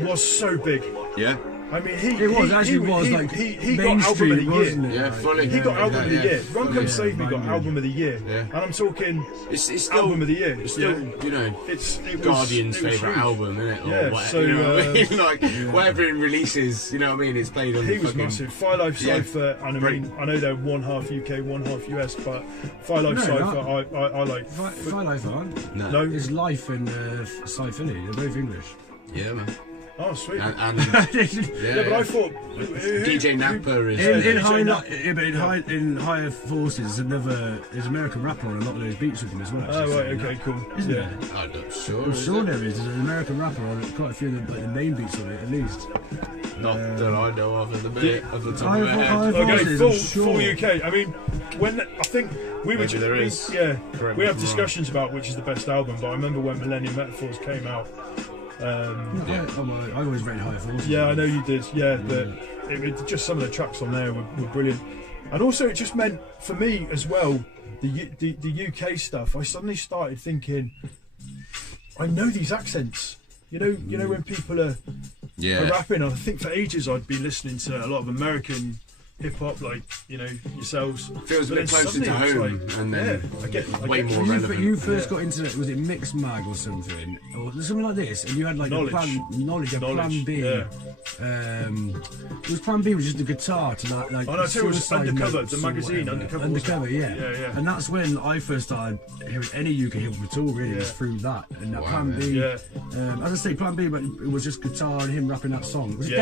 was so big. Yeah. I mean, he got album of the year. Yeah, fully. He got album of the year. Run Come Save Me got album of the year. Yeah. And I'm talking it's still, album of the year. It's still, you know, it Guardian's favourite album, isn't it? Or whatever, you know what I mean? Like, whatever it releases, you know what I mean? It's played on. He was massive. Phi-Life, Cypher, and I mean, I know they're one half UK, one half US, but Phi-Life, Cypher, I like. Phi-Life aren't? No. It's Life and Cypher. They're both English. Yeah, man. Oh, sweet. And but I thought DJ Napper is in higher forces. There's American rapper on a lot of those beats with him as well. Oh right, okay, cool. Isn't there? I'm not sure. I'm sure there is. There's an American rapper on quite a few of the main beats on it, at least. Not that I know of at the minute, off the top of my head. Okay, full UK. I mean, when I think we were there is. We have discussions about which is the best album, but I remember when Millennium Metaphors came out. I always rated Higher Forces. Yeah, I know you did. Yeah, but just some of the tracks on there were brilliant, and also it just meant for me as well the UK stuff. I suddenly started thinking, I know these accents. You know when people are rapping. I think for ages I'd be listening to a lot of American hip hop, like yourselves. Feels a bit closer to home, and then I get way more relevant. You first got into it. Was it Mix Mag or something, or something like this? And you had like knowledge, Plan B. Yeah. It was Plan B was just the guitar to that. Like, oh no, it was Undercover, the magazine Undercover. Yeah. And that's when I first started hearing any UK hip hop at all. Really, was through that and that Plan B. Yeah. As I say, Plan B, but it was just guitar and him rapping that song. Was it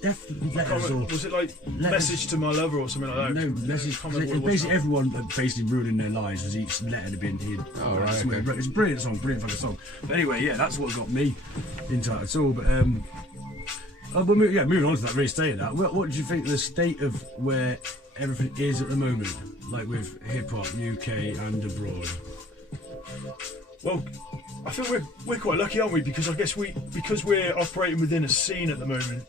Def Letters or was it like Message to My Lover or something like that? No, Message. Basically, everyone basically ruining their lives as each letter had been hid. Oh right. Okay. It's a brilliant song, brilliant fucking song. But anyway, that's what got me into that at all. But moving on to that, really staying that. What do you think the state of where everything is at the moment, like with hip hop UK and abroad? Well, I think we're quite lucky, aren't we? Because I guess because we're operating within a scene at the moment,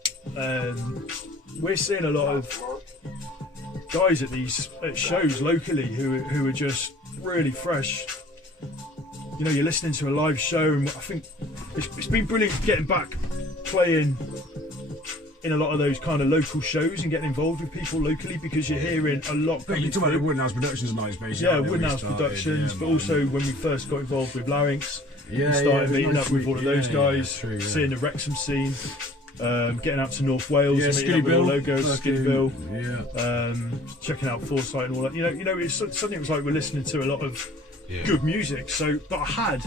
we're seeing a lot of guys at shows locally who are just really fresh. You know, you're listening to a live show, and I think it's been brilliant getting back playing in a lot of those kind of local shows and getting involved with people locally, because you're hearing a lot. But you're talking about Wooden House Productions nights, basically. Yeah, Wooden House Productions, but also when we first got involved with Larynx, we started meeting up with all of those guys, seeing the Wrexham scene, getting out to North Wales, and meeting up with all logos, Skinnyville, checking out Foresight and all that. You know, it's suddenly it was like we're listening to a lot of good music. So, but I had,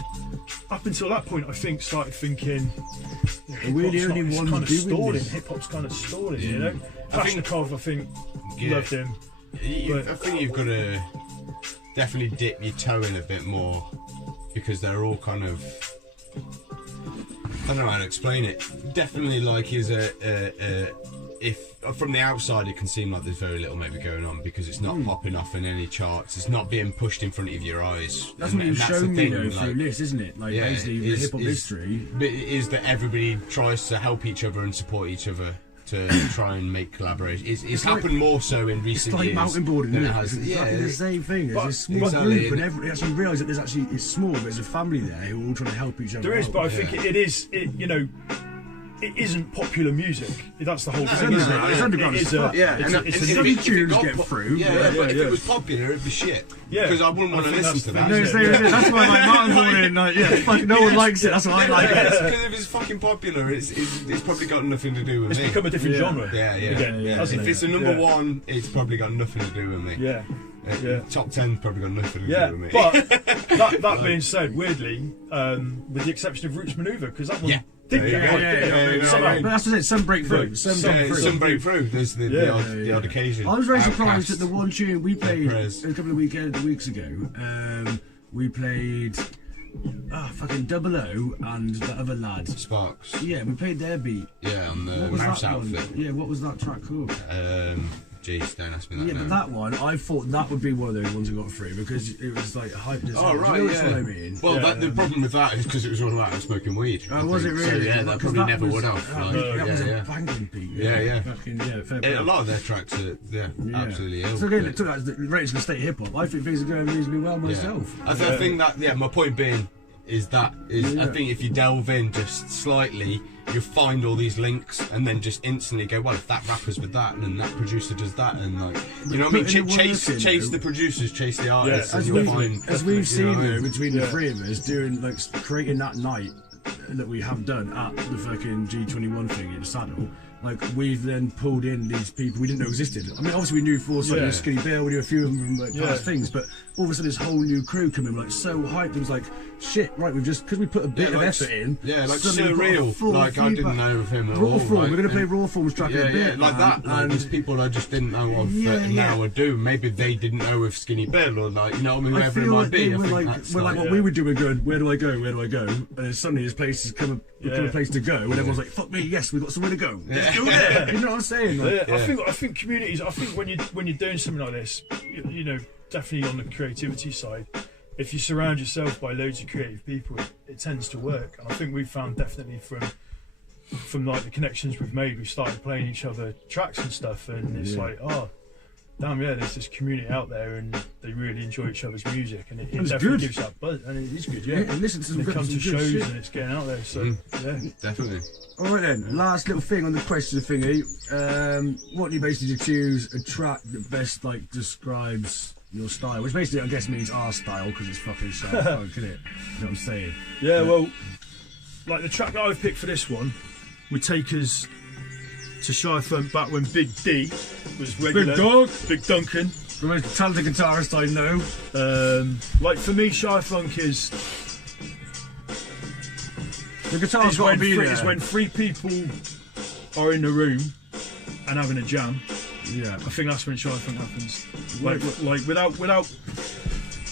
up until that point, I think, started thinking, we're the only ones kind of doing stalling. this. Hip hop's kind of stalling, you know. Flashnikov, I think, loved him. I think you've got to definitely dip your toe in a bit more, because they're all kind of, I don't know how to explain it. Definitely, like, is if from the outside it can seem like there's very little maybe going on, because it's not popping off in any charts, it's not being pushed in front of your eyes. That's what you've shown me though through this, isn't it? Like, basically the hip hop history. But it is that everybody tries to help each other and support each other to try and make collaboration. It's happened more so in recent years. It's like mountain boarding, than isn't it it? has. It's exactly the same thing. There's a small group, and you actually realise that there's actually, it's small, but there's a family there who are all trying to help each other. There is, but I think it is, you know, it isn't popular music. That's the whole thing, isn't it? It's underground as fuck. It's some tunes get through. But if it was popular, it'd be shit. Because I wouldn't want to listen to that. That's why, like, mountain boarding, like, no one likes it. That's why I like it. Because if it's fucking popular, it's probably got nothing to do with me. It's become a different genre. Yeah. If it's a number one, it's probably got nothing to do with me. Top 10's probably got nothing to do with me. But that being said, weirdly, with the exception of Roots Maneuver, because that one. But that's what it is, some break through. Some break through. There's the odd occasion. I was very surprised at the one tune we played a couple of weeks ago. We played fucking 00 and the other lad. Sparks. Yeah, we played their beat. Yeah, on the Mouse outfit. Yeah, what was that track called? Jeez, don't ask me that. Yeah, but that one, I thought that would be one of those ones that got through, because it was like hyped as Oh, right, you know what I mean? Well, the problem with that is because it was all about smoking weed. Oh, was it really? So, yeah, that probably never would have. That was a banging beat. Fair play. A lot of their tracks are absolutely ill. So again, it took that as the ratings for state hip hop. I think things are going reasonably well myself. I think that, my point being is I think if you delve in just slightly, you find all these links and then just instantly go, well, if that rapper's with that and then that producer does that, and like, you know what I mean? Chase the producers, chase the artists, and you'll find. As we've seen though, between the three of us doing, like, creating that night that we have done at the fucking G21 thing in Saddle. Like, we've then pulled in these people we didn't know existed. I mean, obviously we knew Foresight and Skinny Bill, we knew a few of them from like past things, but all of a sudden this whole new crew come in, like, so hyped. It was like, shit, right, we've just, because we put a bit of effort in. Yeah, like Surreal. Like, I didn't know of him at all. Rawform, we're going to play Rawform's track in a bit. Like that. Like, there's people I just didn't know of that now I do. Maybe they didn't know of Skinny Bill, or like, you know what I mean, whoever it might be. We're like what we would do, we're going, where do I go? And then suddenly this place has become a place to go, and everyone's like, fuck me, yes, we've got somewhere to go. Let's go there. You know what I'm saying? Like, I think communities. I think when you're doing something like this, you know, definitely on the creativity side, if you surround yourself by loads of creative people, it tends to work. And I think we've found definitely from like the connections we've made, we've started playing each other tracks and stuff, and it's like, oh, damn, yeah, there's this community out there, and they really enjoy each other's music, and it definitely gives that buzz, and it is good, and listen to some it comes to shows, shit. and it's getting out there, so yeah, definitely. All right then, last little thing on the question thingy. What do you basically choose a track that best like describes your style, which basically I guess means our style, because it's fucking ShireFunk, isn't it? You know what I'm saying? Yeah, well, like the track that I've picked for this one would take us to ShireFunk back when Big D was regular. Big Duncan. The most talented guitarist I know. Like for me, ShireFunk is the guitar's got to be there. It's when three people are in the room and having a jam. Yeah, I think that's when ShireFunk happens. Like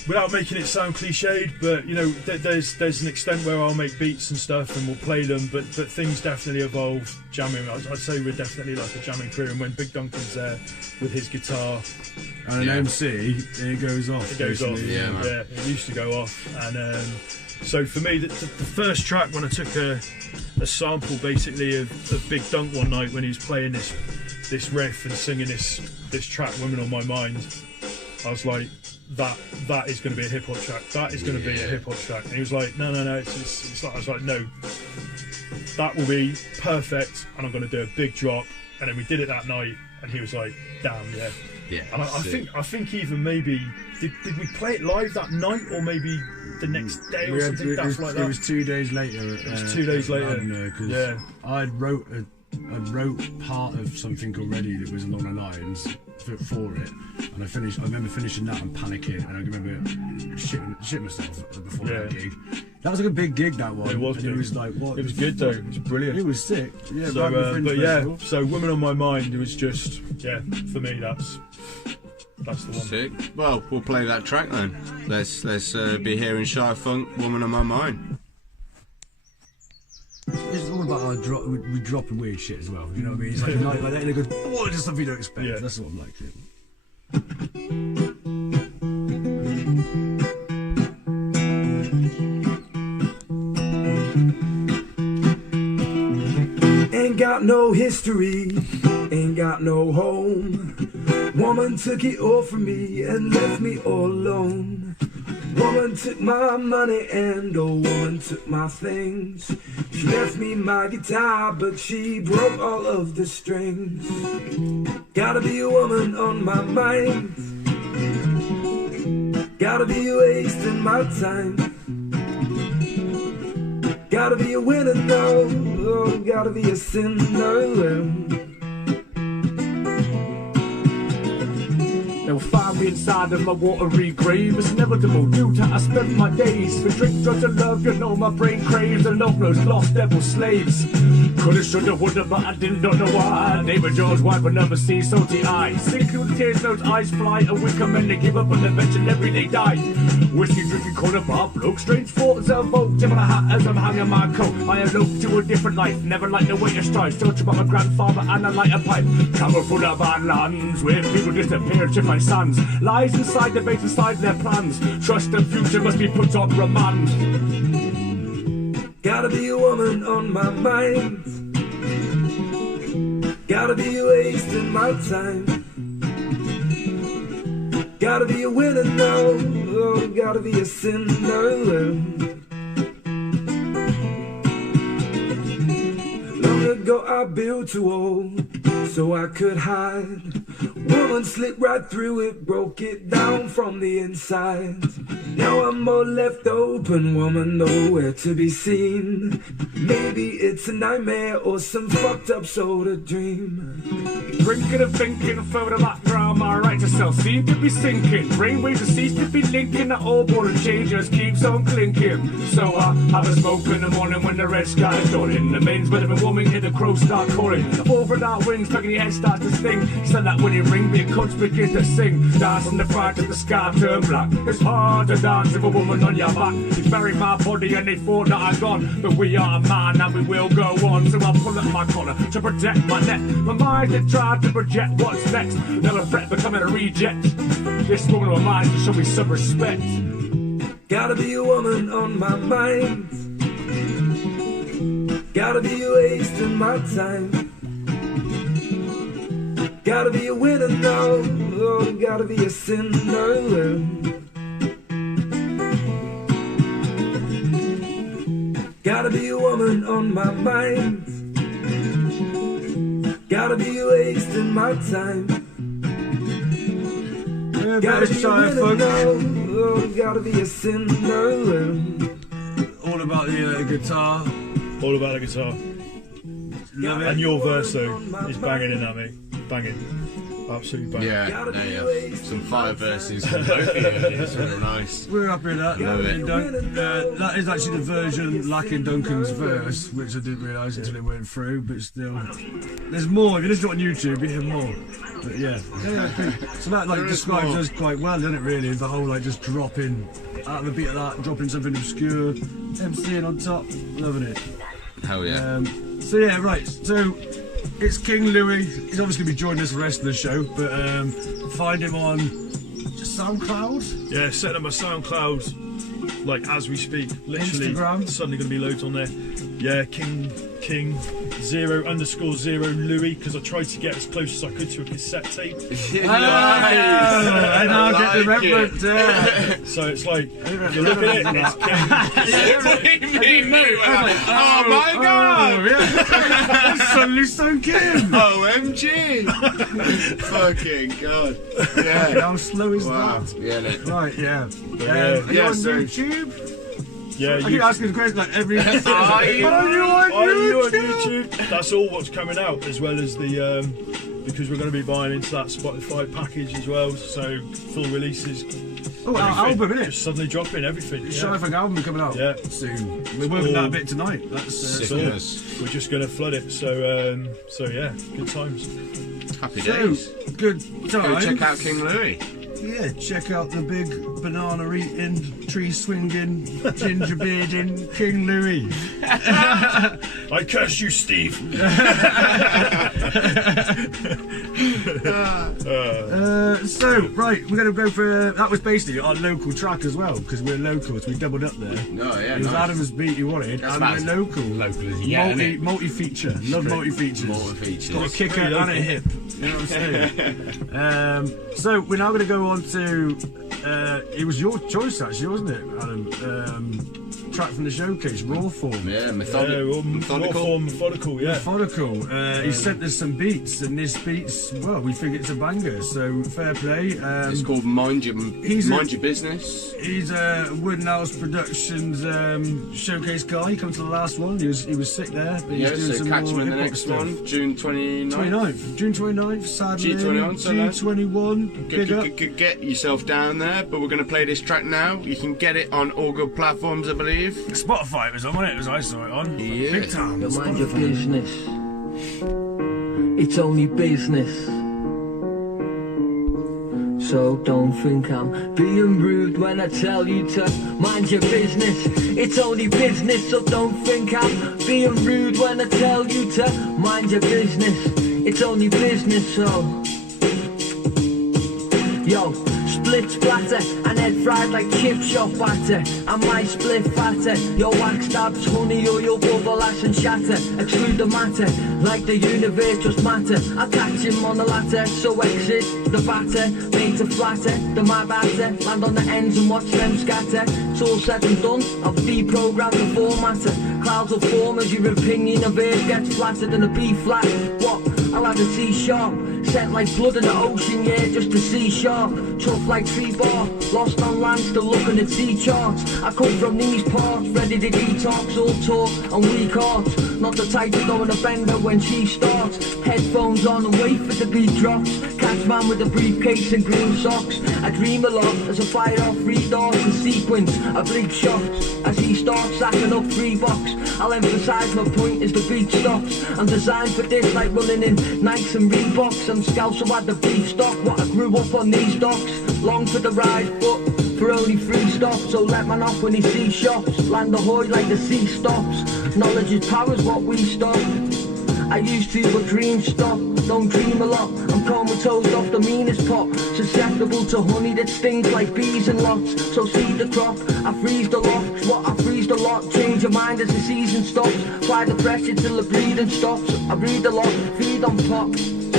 without making it sound cliched, but you know, there's an extent where I'll make beats and stuff and we'll play them, but things definitely evolve. Jamming, I'd say we're definitely like a jamming crew, and when Big Duncan's there with his guitar and an MC, it goes off. It goes off. Yeah, it used to go off, and so for me, the first track, when I took a sample basically of Big Dunk one night when he was playing this this riff and singing this track, "Women on My Mind," I was like, that is going to be a hip hop track. That is going to be a hip hop track. And he was like, no, it's like, I was like, no, that will be perfect, and I'm going to do a big drop. And then we did it that night, and he was like, damn, yeah. Yeah. And I think even maybe did we play it live that night, or maybe the next day or something like that? It was 2 days later. It was 2 days later. Yeah. I wrote part of something already that was along the lines for it, and I remember finishing that and panicking, and I remember shit myself before that gig. That was like a big gig, that one. It was. It was like what? It was good though. It was brilliant. It was sick. Yeah. So, but yeah. So "Women on My Mind," it was just for me. That's the one. Sick. Well, we'll play that track then. Let's be hearing ShireFunk, "Woman on My Mind." It's all about we dropping weird shit as well. You know what I mean? It's like a night like that, and they go, "What is something you don't expect?" Yeah, that's what I'm like. Ain't got no history, ain't got no home. Woman took it all from me and left me all alone. Woman took my money and a woman took my things. She left me my guitar, but she broke all of the strings. Gotta be a woman on my mind. Gotta be wasting my time. Gotta be a winner, no. Oh, gotta be a sinner. They'll find me inside of my watery grave. It's inevitable due to I spent my days for drink, drugs and love. You know my brain craves and love those lost devil slaves. Coulda, shoulda, woulda, but I didn't know why. David Jones' wife would never see salty eyes. Sink through the tears, those eyes fly. A wicker men, they give up and eventually every day die. Whiskey drinking corner bar bloke. Strange thoughts evoked in my hat as I'm hanging my coat. I eloped to a different life. Never liked the way it strives. Talked about my grandfather and I light a pipe. Travel through the bad lands where people disappear to my sons. Lies inside the base, inside their plans. Trust the future must be put on remand. Gotta be a woman on my mind. Gotta be wasting my time. Gotta be a winner, no. Oh, gotta be a sinner. Long ago I built a wall so I could hide. Woman slipped right through it, broke it down from the inside. Now I'm all left open, woman nowhere to be seen. Maybe it's a nightmare or some fucked up sort of dream. Drinking and thinking further background, my right to self seem to be sinking. Brainwaves that cease to be linking, that all born and change just keeps on clinking. So I have a smoke in the morning when the red sky is dawning. The main's better than warming, hear the crows start calling. The fall without wings, tugging your head starts to sting. Send that winning ring, big cunts begin to sing. Dance from the fire to the sky turn black. It's hard to dance with a woman on your back. They buried my body and they thought that I'm gone. But we are a man and we will go on. So I pull up my collar to protect my neck. My mind that tried to project what's next. Never fret becoming a reject. This woman of mine should show me some respect. Gotta be a woman on my mind. Gotta be wasting my time. Gotta be a winner, no. Oh, gotta be a sinner. Gotta be a woman on my mind. Gotta be wasting my time. Yeah, gotta be a winner, no. Oh, gotta be a sinner. All about the guitar. All about the guitar. Love it. And your verse though is banging in that, mate. Banging. Absolutely banging. Yeah. Some fire verses from both of you. It's really nice. We're happy with that. Love it. That is actually the version lacking Duncan's verse, which I didn't realise until it went through, but still. There's more. If you listen to it on YouTube, you hear more. But yeah. So that like describes us quite well, doesn't it, really? The whole like just dropping out of the beat of that, dropping something obscure, MCing on top, loving it. Hell yeah. So yeah, right. So it's King Louie. He's obviously going to be joining us for the rest of the show, but find him on SoundCloud. Yeah, setting up my SoundCloud like as we speak. Literally, Instagram. Suddenly going to be loads on there. Yeah, King King_0_0 Louie, because I tried to get as close as I could to a cassette tape. And I'll get the reference. So it's like, you look at it, it's King. Oh my god! Suddenly so Kim. OMG! Fucking god. Yeah. How slow is that? Yeah. Right, yeah. Are you on YouTube? Yeah, I keep asking the question like every. Are you on YouTube? That's all what's coming out, as well as the because we're going to be buying into that Spotify package as well. So full releases. Oh, our album, innit? Just suddenly dropping everything. ShireFunk album coming out. Yeah, soon. We're working that a bit tonight. That's we're just going to flood it. So yeah, good times. Happy days. Good time. Go check out King Louie. Yeah, check out the big banana eating, tree swinging, ginger bearding King Louie. I curse you, Steve. So, right, we're going to go for. That was basically our local track as well, because we're local, so we doubled up there. Oh, yeah. It was Adam's beat you wanted, and we're local. Local as you get, Multi-feature. Love multi-features. Multi-features. Got a kicker and a hip. You know what I'm saying? So, we're now going to go on to. It was your choice, actually, wasn't it, Adam? Track from the showcase, Rawform. Yeah, Methodical. Yeah. Methodical. He sent us some beats, and this beat's, well, we think it's a banger, so fair play. It's called Mind Your Business. He's a Woodhouse Productions showcase guy. He came to the last one. He was sick there. But he's doing some catch more him in the hip-hop next stuff. one, June 29th. June 29th, sadly. G21, G21. Get yourself down there, but we're going to play this track now. You can get it on all good platforms, I believe. Spotify was on, wasn't it? It was I saw it on. Yeah. Big time. Don't mind your business. It's only business. So don't think I'm being rude when I tell you to mind your business. It's only business, so don't think I'm being rude when I tell you to mind your business. It's only business, so yo, split splatter and head fried like chip shop batter. And my split fatter, your wax stabs honey or your bubble ass and shatter. Exclude the matter, like the universe just matter. I catch him on the ladder, so exit the batter. Made to flatter, the my batter. Land on the ends and watch them scatter. It's all said and done, I've deprogrammed the formatter. Clouds will form as your opinion of it gets flattered than a B flat. What? I'll have a C sharp. Sent like blood in the ocean, yeah, just to see sharp. Tough like tree bar, lost on land, still looking at sea charts. I come from these parts, ready to detox, all talk and weak hearts. Not the type to go in a bender when she starts. Headphones on and wait for the beat drops. Catch man with a briefcase and green socks. I dream a lot as I fire off 3 doors in sequence. I bleak shots as he starts sacking up 3 box. I'll emphasise my point as the beat stops. I'm designed for this like running in Nikes and Reeboks. I'm scouts who had the beef stock. What I grew up on these docks. Long for the ride, but for only 3 stops. So let man off when he sees shops. Land ahoy like the sea stops. Knowledge is power's what we stop. I used to, but dreams stop. Don't dream a lot. I'm comatose off the meanest pot. Susceptible to honey that stings like bees and lots. So see the crop. I freeze the locks. What I freeze the lot. Change your mind as the season stops. Apply the pressure till the breathing stops. I breathe a lot. Feed on pop.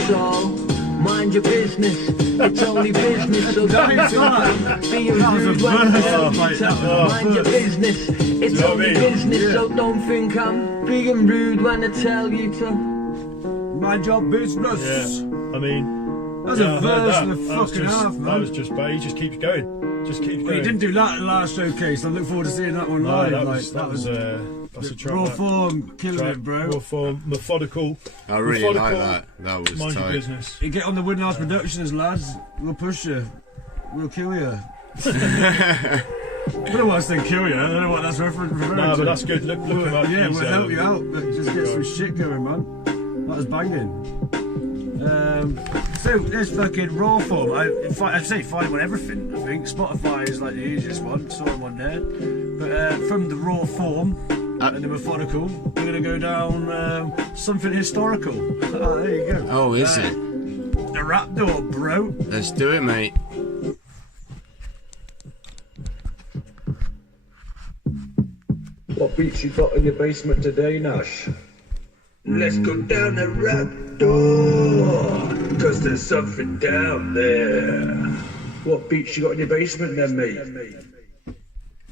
So mind your business. It's only business. So don't be rude when I tell you to mind your business. It's only business. So don't think I'm being rude when I tell you to mind your business. Yeah, I mean, that's a verse and a fucking half, man. That was just bad. He just keeps going. Just keeps going. He didn't do that last showcase. I look forward to seeing that one live. That's a track. Rawform, killing it, bro. Rawform, Methodical. I really like that. That was mind tight. your business. You get on the Woodhouse Productions, lads. We'll push you. We'll kill you. I don't know what I said, kill you. I don't know what that's referring to. No, but that's good. Look about yeah, we'll help you out. But just get some shit going, man. That was banging. So there's fucking Rawform. I'd say find him on everything. I think Spotify is like the easiest one. Saw him on there. But from the Rawform and the Methodical, we're gonna go down something historical. Oh, there you go. Oh, is it? The rap door, bro. Let's do it, mate. What beats you got in your basement today, Nash? Let's go down the rap door, 'cause there's something down there. What beats you got in your basement then, mate?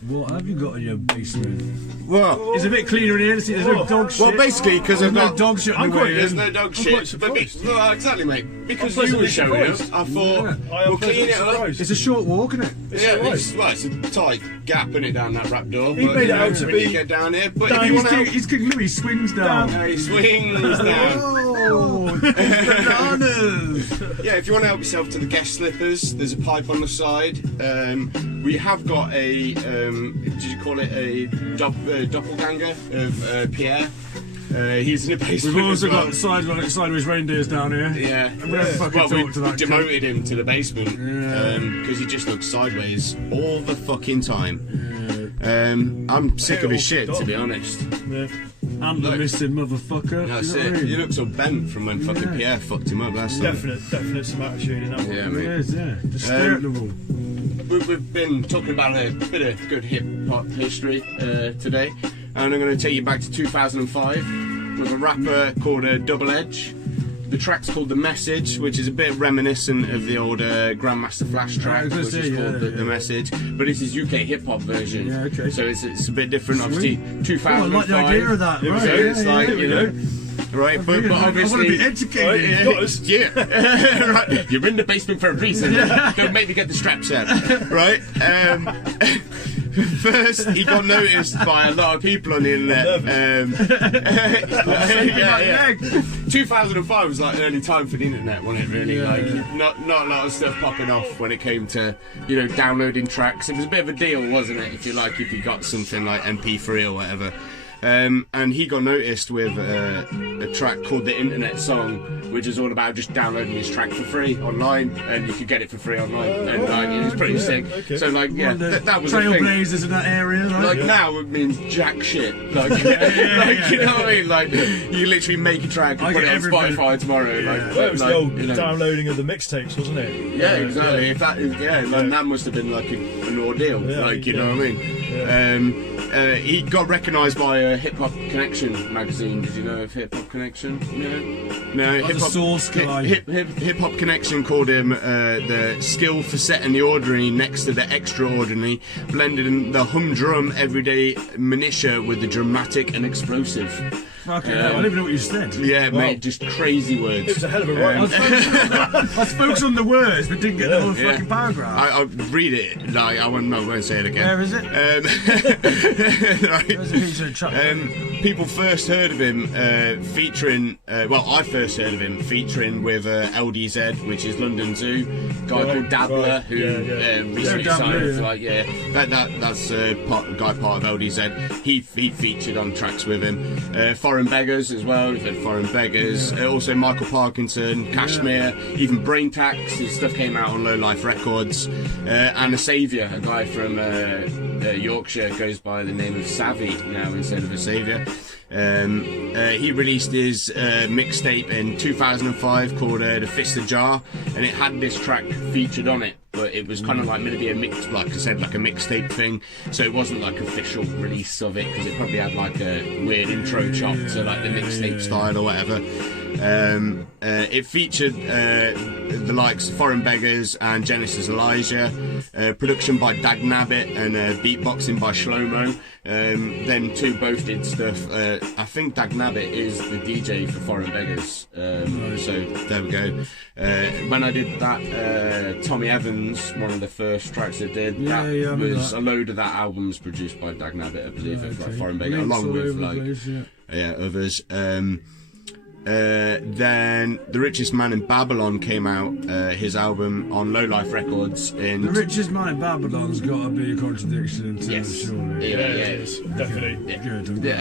What have you got in your basement? Well, it's a bit cleaner in here. There's no dog shit. Well, basically, because there's I've no dog shit in the way. There's no dog shit. Well, exactly, mate. Because you were showing us, I thought we'll clean it up. It's a short walk, isn't it? It's a tight gap in it down that rap door. He made it out to be. You get down here, but if you want to, he's King Louie swings down. He swings down. Oh, bananas! Yeah, if you want to help yourself to the guest slippers, there's a pipe on the side. We have got a, did you call it a doppelganger of Pierre? He's in the basement. We've also got sideways reindeers down here. Yeah. Well, we demoted him to the basement because he just looks sideways all the fucking time. I'm sick of his shit, to be honest. Yeah. I'm the missing motherfucker. That's it. He looks all bent from when fucking Pierre fucked him up last time. Definite some attitude in that one. Yeah, mate. Yeah. Just stare at the wall. We've been talking about a bit of good hip-hop history today, and I'm going to take you back to 2005 with a rapper called Dubbledge. The track's called The Message, which is a bit reminiscent of the old Grandmaster Flash track, which is called The Message, but it's his UK hip-hop version. Yeah, okay. So it's a bit different, obviously. 2005. I like the idea of that, right? It's like, you know... Right, but obviously... I want to be educated. Right. You're in the basement for a reason. Don't make me get the straps out. Right? First, he got noticed by a lot of people on the internet. 2005 was like early time for the internet, wasn't it? Really, not a lot of stuff popping off when it came to downloading tracks. It was a bit of a deal, wasn't it? If you got something like MP3 or whatever. And he got noticed with a track called The Internet Song, which is all about just downloading his track for free online, and you could get it for free online. And it was pretty sick. Okay. So that was trailblazers in that area. Right? Like now it means jack shit. Like, you know what I mean? Like you literally make a track and put it on Spotify tomorrow. Well, it was the old downloading of the mixtapes, wasn't it? Yeah, exactly. If that that must have been like an ordeal. You know what I mean? He got recognised by Hip Hop Connection magazine. Did you know of Hip Hop Connection? No. Hip Hop Connection called him the skill for setting the ordinary next to the extraordinary, blending the humdrum everyday minutia with the dramatic and explosive. Okay, I don't even know what you said. Yeah, mate, just crazy words. It was a hell of a write. I was focused on the words, but didn't get the whole fucking paragraph. I'll read it. Like I won't say it again. Where is it? People first heard of him featuring. I first heard of him featuring with LDZ, which is London Zoo. A guy called Dabbler, who recently signed. That's a guy part of LDZ. He featured on tracks with him. Foreign Beggars as well. We've had Foreign Beggars. Also Michael Parkinson, Kashmir, even Brain Tax. His stuff came out on Low Life Records. And a Saviour, a guy from Yorkshire, goes by the name of Savvy now instead of a Saviour. He released his mixtape in 2005 called The Fist Ajar, and it had this track featured on it. But it was kind of like meant to be a mix, like I said, like a mixtape thing. So it wasn't like official release of it because it probably had like a weird intro chop to like the mixtape style or whatever. It featured the likes of Foreign Beggars and Genesis Elijah, production by Dag Nabbit and beatboxing by Shlomo. Then both did stuff. I think Dag Nabbit is the DJ for Foreign Beggars. So there we go. When I did that, Tommy Evans, one of the first tracks I did, was a load of that album was produced by Dag Nabbit, I believe, like Foreign Beggars, along with others. Then The Richest Man in Babylon came out, his album on Low Life Records. The Richest Man in Babylon's got to be a contradiction in terms, surely. Yeah, definitely. Good.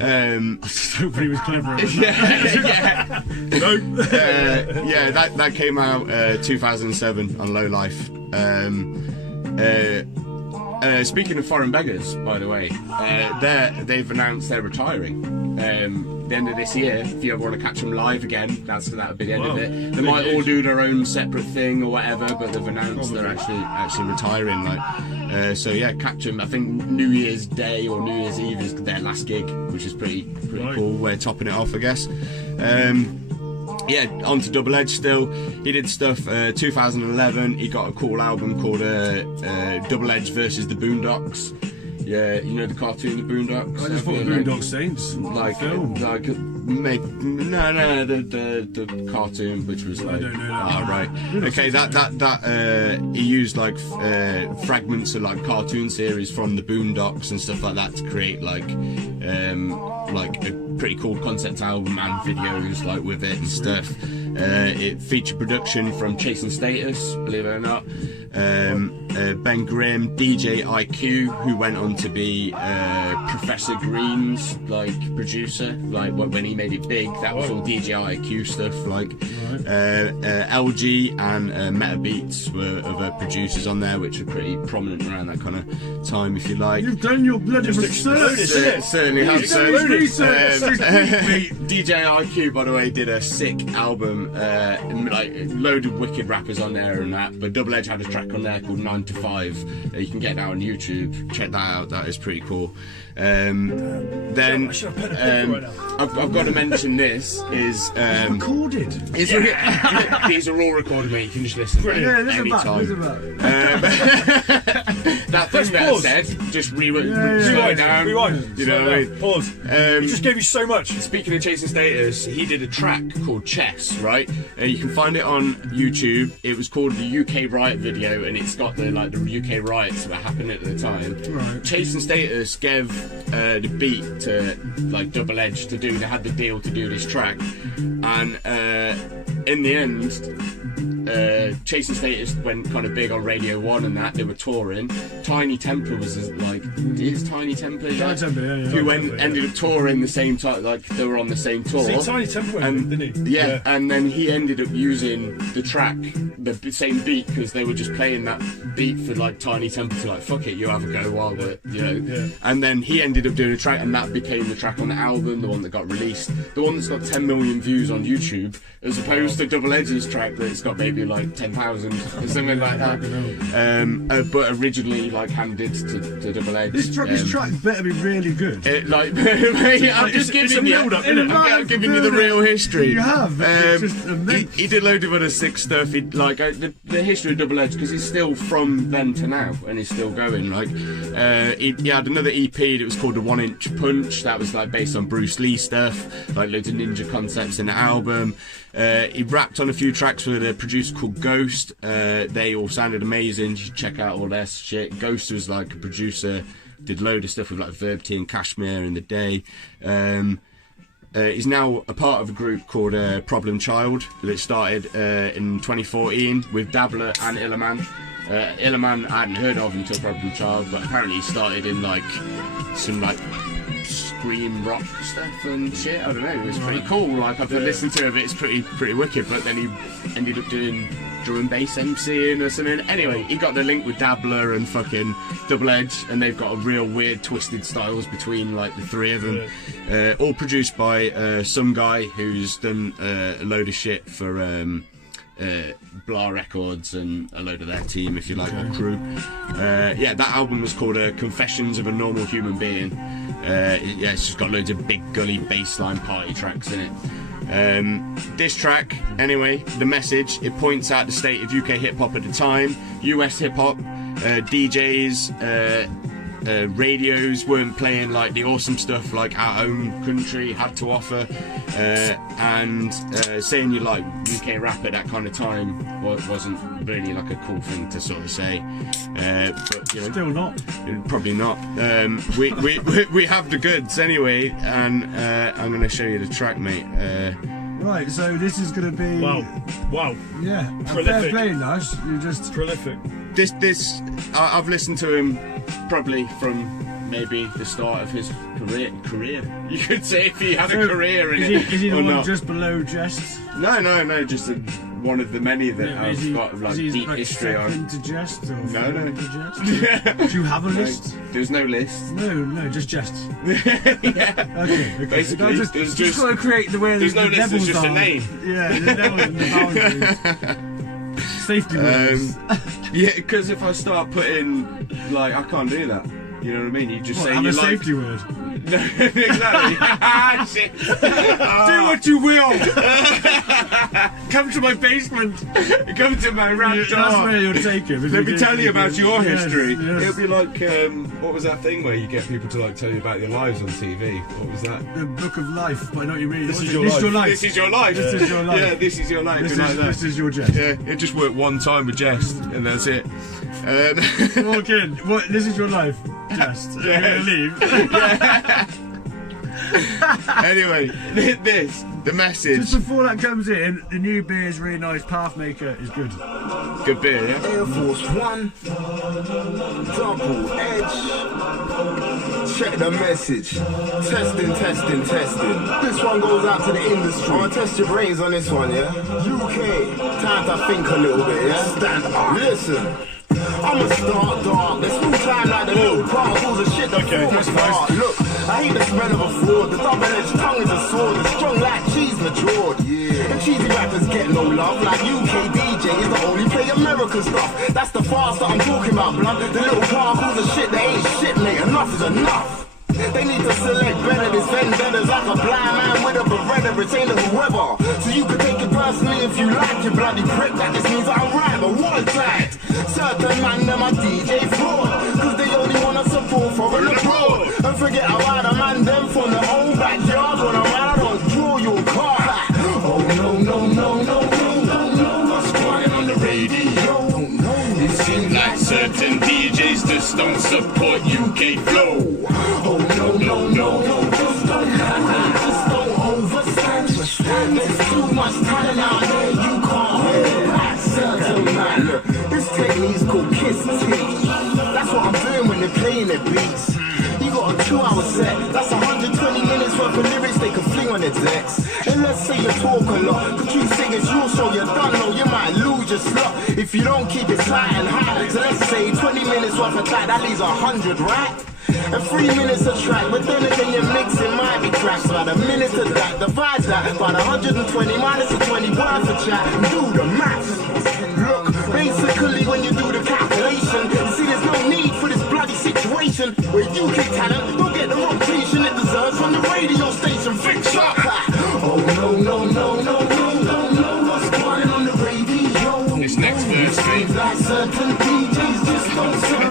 I just hope he was clever. That came out 2007 on Low Life. Speaking of Foreign Beggars, by the way, they've announced they're retiring. The end of this year, if you ever want to catch them live again, that'll be the end of it. They might all do their own separate thing or whatever, but they've announced they're actually retiring. So yeah, catch them. I think New Year's Day or New Year's Eve is their last gig, which is pretty cool. We're topping it off, I guess. Yeah, on to Dubbledge still. He did stuff 2011. He got a cool album called Dubbledge versus the Boondocks. Yeah, you know the cartoon, the Boondocks? I just thought the Boondock Saints. Like, the cartoon, which was like, I don't know that. Right. Okay, that he used like fragments of like cartoon series from the Boondocks and stuff like that to create like a pretty cool concept album and videos like with it and stuff. It featured production from Chasing Status, believe it or not. Ben Grimm, DJ IQ, who went on to be Professor Green's like producer, like when he made it big. That was all DJ IQ stuff. Like LG and Meta Beats were other producers on there, which are pretty prominent around that kind of time, if you like. You've done your bloody research. Certainly have. DJ IQ, by the way, did a sick album, like a load of wicked rappers on there and that. But Dubbledge had a track on there called 9 to 5. You can get that on YouTube. Check that out. That is pretty cool. Then I've got to mention this is recorded. These are all recorded, mate. You can just listen anytime. That thing that I said, just slow it down. Rewind. You know what I mean? Pause. He just gave you so much. Speaking of Chasing Status, he did a track called Chess, right? You can find it on YouTube. It was called the UK Riot video, and it's got the UK riots that happened at the time. Right. Chasing Status gave the beat to like Dubbledge to do. They had the deal to do this track, and in the end, Chasing Status went kind of big on Radio 1 and that. They were touring. Tiny Templar was like, is Tiny Templar? Who ended up touring the same time, like they were on the same tour. See, Tiny Templar went, didn't he? Yeah, and then he ended up using the track, the same beat, because they were just playing that beat for like Tiny Templar to like, fuck it, you have a go while we're, you know. Yeah. And then he ended up doing a track, and that became the track on the album, the one that got released, the one that's got 10 million views on YouTube, as opposed to Dubbledge's track that's got maybe like 10,000 or something like that. But originally like handed to Dubbledge. This track better be really good. I'm just giving you the real history. You have. He did loads of other sick stuff. He like the history of Dubbledge, because it's still from then to now, and he's still going. Like he had another EP that was called the 1 Inch Punch. That was like based on Bruce Lee stuff, like loads of ninja concepts in the album. He rapped on a few tracks with a producer called Ghost. They all sounded amazing. You should check out all their shit. Ghost was like a producer, did load of stuff with like Verb T and Kashmir in the day. He's now a part of a group called Problem Child that started in 2014 with Dabbler and Illinformed. Illinformed I hadn't heard of until Problem Child, but apparently he started in like some like scream rock stuff and shit. I don't know, it was pretty cool. Like I've listened to it, it's pretty wicked. But then he ended up doing drum and bass MCing or something. Anyway, he got the link with Dabbler and fucking Dubbledge, and they've got a real weird twisted styles between like the three of them. All produced by some guy who's done a load of shit for Blah Records and a load of their team, if you like, or crew. Yeah, that album was called Confessions of a Normal Human Being. Yeah, it's just got loads of big gully bassline party tracks in it. This track, anyway, the message, it points out the state of UK hip-hop at the time. US hip-hop, DJs, radios weren't playing like the awesome stuff like our own country had to offer, and saying you like UK rap at that kind of time wasn't really like a cool thing to sort of say. But you know, still not. Probably not. We have the goods anyway, and I'm going to show you the track, mate. Right, so this is going to be wow, yeah, prolific. Fair play, Nash. You're just prolific. This I've listened to him probably from maybe the start of his career. You could say, if he had a career in it. Is he the one not. Just below Jest? No, just one of the many that I've got like deep history on. To Jest or no. To Jest? Do you have a list? There's no list. No, just Jest. Yeah. Okay. Basically, So just got to create the way there's the no list. There's just a name. Yeah, the devil's in the boundaries. Safety words. Yeah, because if I start putting, like, I can't do that. You know what I mean? You just say have you a like... safety word. No, exactly. Shit. Do what you will. Come to my basement. Come to my raptor. That's where you'll take him. Let me tell you about your history. Yes. It'll be like, what was that thing where you get people to like tell you about your lives on TV? What was that? The Book of Life. I know what you mean. This is your life. This is your life. This is your life. Yeah, this is your life. This is your jest. Yeah, it just worked one time with jest, and that's it. Walk in. What? This is your life. Jest. You're gonna leave. Anyway, the message. Just before that comes in, the new beer is really nice. Pathmaker is good. Good beer, yeah? Air Force One, double edge. Check the message. Testing. This one goes out to the industry. I'ma test your brains on this one, yeah? UK, time to think a little bit, yeah? Stand up. Listen. I'ma start dark. There's no time like the little particles of shit that form a start. Look, I hate the smell of a fraud. The double-edged tongue is a sword. It's strong like cheese matured. Yeah. And cheesy rappers get no love. Like UK DJs that only play American stuff. That's the fast that I'm talking about, blood. The little particles of shit that ain't shit, mate. Enough is enough. They need to select better. This vendettas like a blind man with a beretta. Retain the whoever. So you can take it personally if you like, you bloody prick. That just means I'm right, but what that? Certain man, them a DJ fraud. Cause they only wanna support foreign abroad. And forget about a man, them from their own backyard. When I'm out, I don't draw your car. Oh no. What's crying on the radio? It seems like certain DJs just don't support UK flow. Oh no. Just don't overstand. There's too much talent out there. You can't hold back. Certain man. Look, this technique's called kiss teach. That's what I'm doing when they're playing their beats. You got a 2-hour set. That's 120 minutes worth of lyrics they can fling on their decks. And let's say you talk a lot. Could you sing as you'll show you don't know you might lose your slot if you don't keep it tight and high. So let's say 20 minutes worth of track. That leaves 100, right? And 3 minutes a track, but then again your mixing might be crashed. About a minute to that, divide that about 120 minus a 20 worth of chat and do the math. Look, basically when you do the calculation, you see there's no need for this bloody situation where UK talent don't get the rotation it deserves from the radio station. Fix up! Oh no, what's going on the radio? This next verse, mate. Like certain DJs just don't support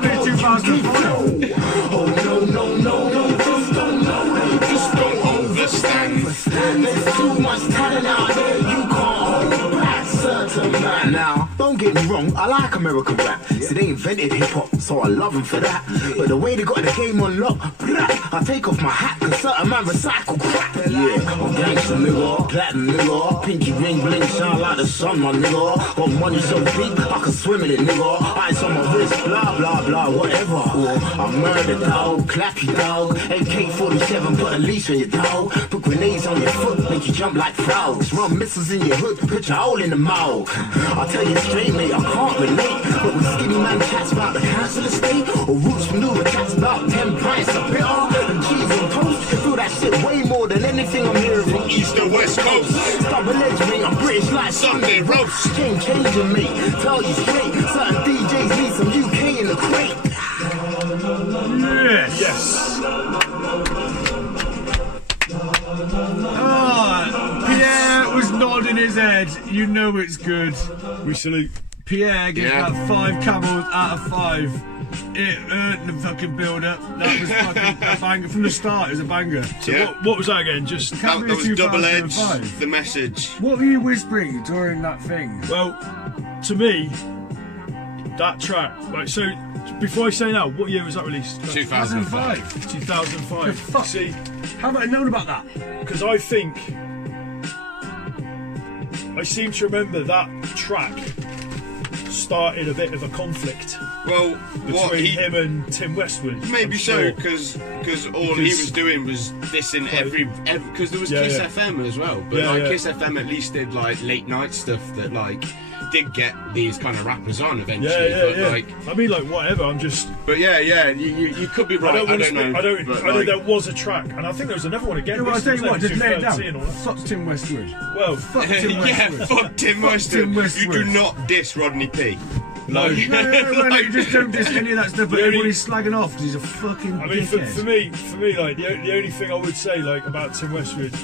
just don't understand. There's too much talent out there, you can't hold back. Certain man. Now, don't get me wrong, I like American rap. See, they invented hip-hop, so I love them for that. But the way they got the game on lock, I take off my hat, cause certain man recycle crap. Yeah, I'm gangsta nigga, platinum nigga, pinky ring bling shine like the sun, my nigga. Got money so big, I can swim in it, nigga. Ice on my wrist, blah, blah, blah, whatever. I'm murder dog, clap you dog. AK-47, put a leash on your dog. Put grenades on your foot, make you jump like frogs. Run missiles in your hood, put your hole in the mouth. I'll tell you straight, mate, I can't relate. But when skinny man chats about the council estate, or roots maneuver chats about 10 pints of bitter and cheese on toast, feel that shit way more than anything I'm hearing from East and West Coast. Double-edged, mate, I'm British like Sunday roast. Game changing, mate, tell you straight. Certain DJs need some UK in the crate. Yes. Pierre was nodding his head. You know it's good. We salute. Pierre gives that 5 camels out of 5. It earned the fucking build-up. That was fucking a banger from the start. It was a banger. So what was that again? Just that was double-edged. The message. What were you whispering during that thing? Well, to me, that track. Like, so before I say now, what year was that released? 2005. 2005. Fuck. See, how have I known about that? Because I think I seem to remember that track started a bit of a conflict. Well, between him and Tim Westwood. Maybe so, because all he was doing was dissing every because there was Kiss FM as well. But Kiss FM at least did like late night stuff that like did get these kind of rappers on eventually. Yeah. Like, I mean, like whatever. I'm just. But yeah, you could be right. I don't know. I know there was a track, and I think there was another one again. No, I'll tell you what, just lay it down. And all that. Fuck Tim Westwood. Well, fuck Tim Westwood. Yeah, fuck Tim Westwood. You do not diss Rodney P. No, you just don't diss any of that stuff, but everybody's slagging off because he's a fucking dickhead. For me, like the only thing I would say like about Tim Westwood,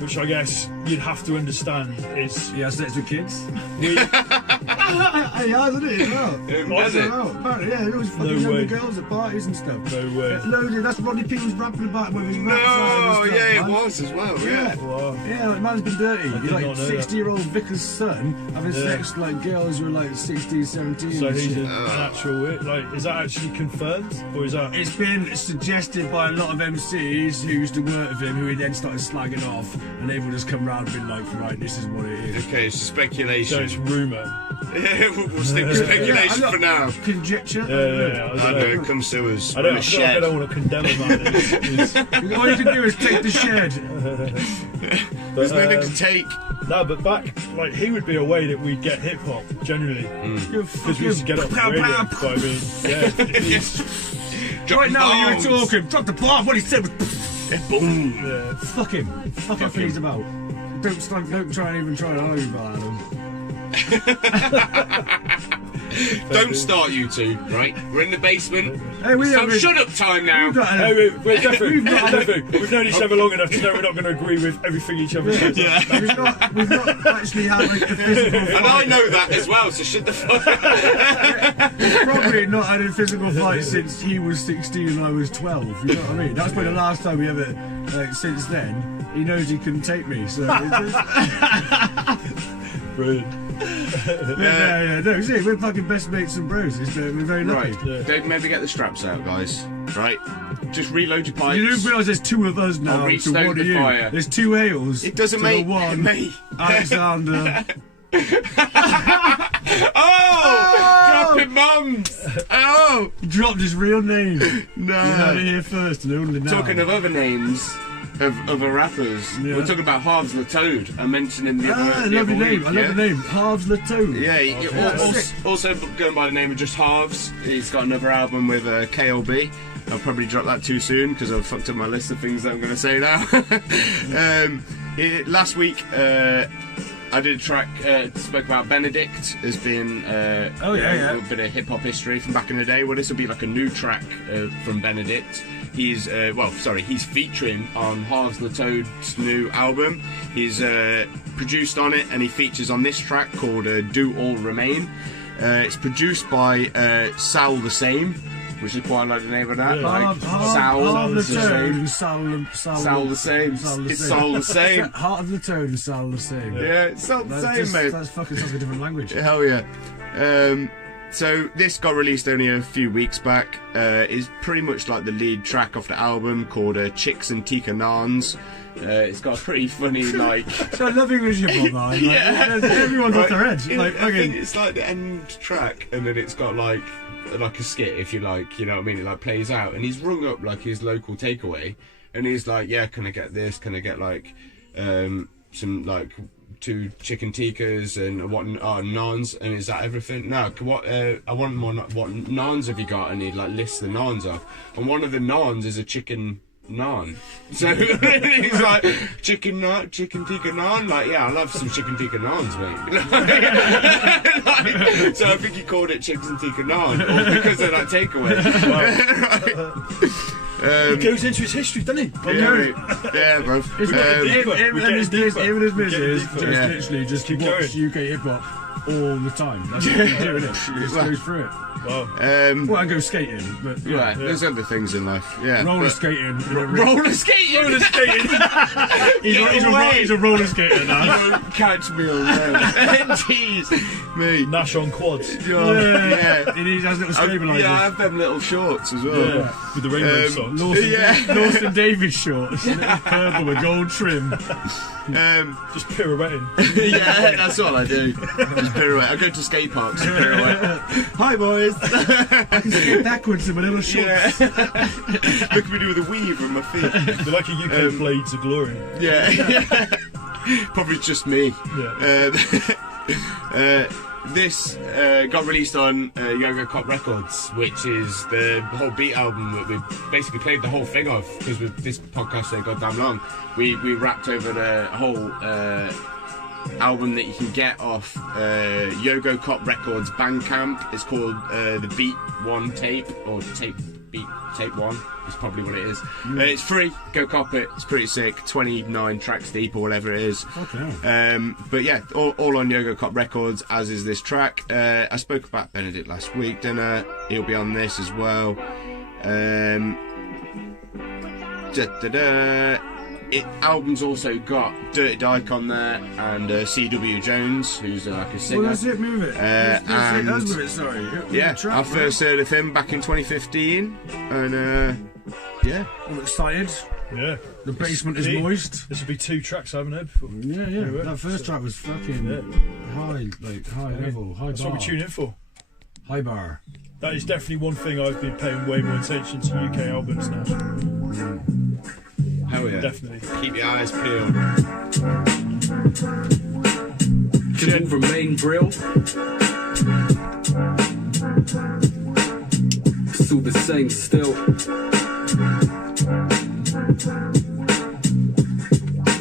which I guess you'd have to understand, is he has sex with kids. He has, isn't it? Apparently, yeah, there was fucking younger girls at parties and stuff. No way. Loaded. That's Rodney P was rapping about with his rap No, stuff, yeah, man. it was as well. Yeah, like, man's been dirty. He's like 60-year-old vicar's son having sex with like girls who are like 16, 17. So he's an actual. Like, is that actually confirmed, or is that? It's been suggested by a lot of MCs who used to work with him, who he then started slagging off, and they've all just come round and been like, right, this is what it is. Okay, it's speculation. So it's rumour. Yeah, we'll stick with speculation for now. Conjecture. Yeah. I don't know. Come to us. I don't want to condemn him. All you can do is take the shed. There's nothing to take. No, but back, like, he would be a way that we'd get hip hop generally, because we used to get it on the radio. But I mean, yeah. Right now, you were talking. Drop the bomb. What he said was boom. Yeah. Fuck him. Fuck him. He's about. Don't try and even try to argue about him. Don't start, you two, right? We're in the basement. Hey, shut up time now. We're definitely, we've known each other long enough to know we're not going to agree with everything each other says. Yeah. We've not actually had like, a physical fight. And I know that as well, so shut the fuck up. We've probably not had a physical fight since he was 16 and I was 12. You know what I mean? That's been the last time we ever, like, since then. He knows he couldn't take me, so. Brilliant. Yeah. No, see, we're fucking best mates and bros. We're very lucky. Right. Yeah. Don't maybe get the straps out, guys. Right. Just reload your pipes. You don't realise there's two of us now. I'll reach to down one the of you. fire. There's two Hales. It doesn't to make the one. me. Alexander. Dropping bombs! Oh! Dropped his real name. No. You heard it here first and only now. Talking of other names of other rappers, we're talking about Harvs the Toad. I mentioned in the other I love your name. I love the name. Harvs the Toad. Yeah, also going by the name of just Harvs. He's got another album with KLB. I'll probably drop that too soon because I've fucked up my list of things that I'm going to say now. Last week, I did a track, spoke about Benaddict as being a little bit of hip hop history from back in the day. Well, this will be like a new track from Benaddict. He's he's featuring on Harvs the Toad's new album. He's produced on it, and he features on this track called "Do All Remain." It's produced by Sal the Same, which is quite like the name of that. Like Sal the Same. Sal the Same. It's Sal the Same. Heart of the Toad and Sal the Same. Yeah, it's Sal the Same, mate. That's fucking sounds like a different language. Hell yeah. So this got released only a few weeks back. It's pretty much like the lead track off the album called Chicks and Tika Nans. It's got a pretty funny like. So I love English hip hop, man. Like, everyone's off their head. Like, I think it's like the end track, and then it's got like a skit, if you like. You know what I mean? It like plays out, and he's rung up like his local takeaway, and he's like, "Yeah, can I get this? Can I get like some like 2 chicken tikkas and what naans, and is that everything? No, what I want more. What naans have you got? And he like lists the naans off, and one of the naans is a chicken naan. So he's like, chicken tikka naan. Like, yeah, I love some chicken tikka naans, mate. So I think he called it chicken tikka naan, or because of that takeaway. He goes into his history, doesn't he? Yeah, bro. Him and his missus just literally watch UK hip hop all the time. That's what he's doing. It just goes through it. Wow. Well, I go skating, but there's other things in life. Yeah, roller skating. Roller skating. Roller skating. He's a roller skater now. Don't catch me on that. Jeez, me. Nash on quads. Yeah. He has little stabilisers. Yeah, I have them little shorts as well. Yeah. With the rainbow socks. Lawson Davis shorts. Purple with gold trim. Just pirouetting. Yeah, that's all I do. Just pirouette. I go to skate parks and pirouette. Hi, boys. I can skate backwards in my little shorts. Look at me do with a weave on my feet. They're like a UK Blades of Glory. Yeah. Probably just me. Yeah. this got released on Yogo Cop Records, which is the whole beat album that we basically played the whole thing of, because with this podcast so goddamn long. We rapped over the whole album that you can get off Yogo Cop Records Bandcamp. It's called the Beat 1 Tape, or Tape 1 is probably what it is. It's free, go cop it, it's pretty sick, 29 tracks deep or whatever it is. Okay. But yeah, all on Yogo Cop Records, as is this track. I spoke about Benaddict last week, didn't I? He'll be on this as well. Album's also got Dirty Dyke on there, and C.W. Jones, who's like a singer. Well, that's it, move it. And move it, sorry. yeah, track, I first heard of him back in 2015, and yeah. I'm excited. Yeah. The basement is moist. This would be 2 tracks I haven't heard before. Yeah. That first track was fucking high level, high That's bar. what we tune in for. High bar. That is definitely one thing I've been paying way more attention to UK albums now. Hell yeah. Definitely. Keep your eyes peeled. Can all remain real. It's all the same still.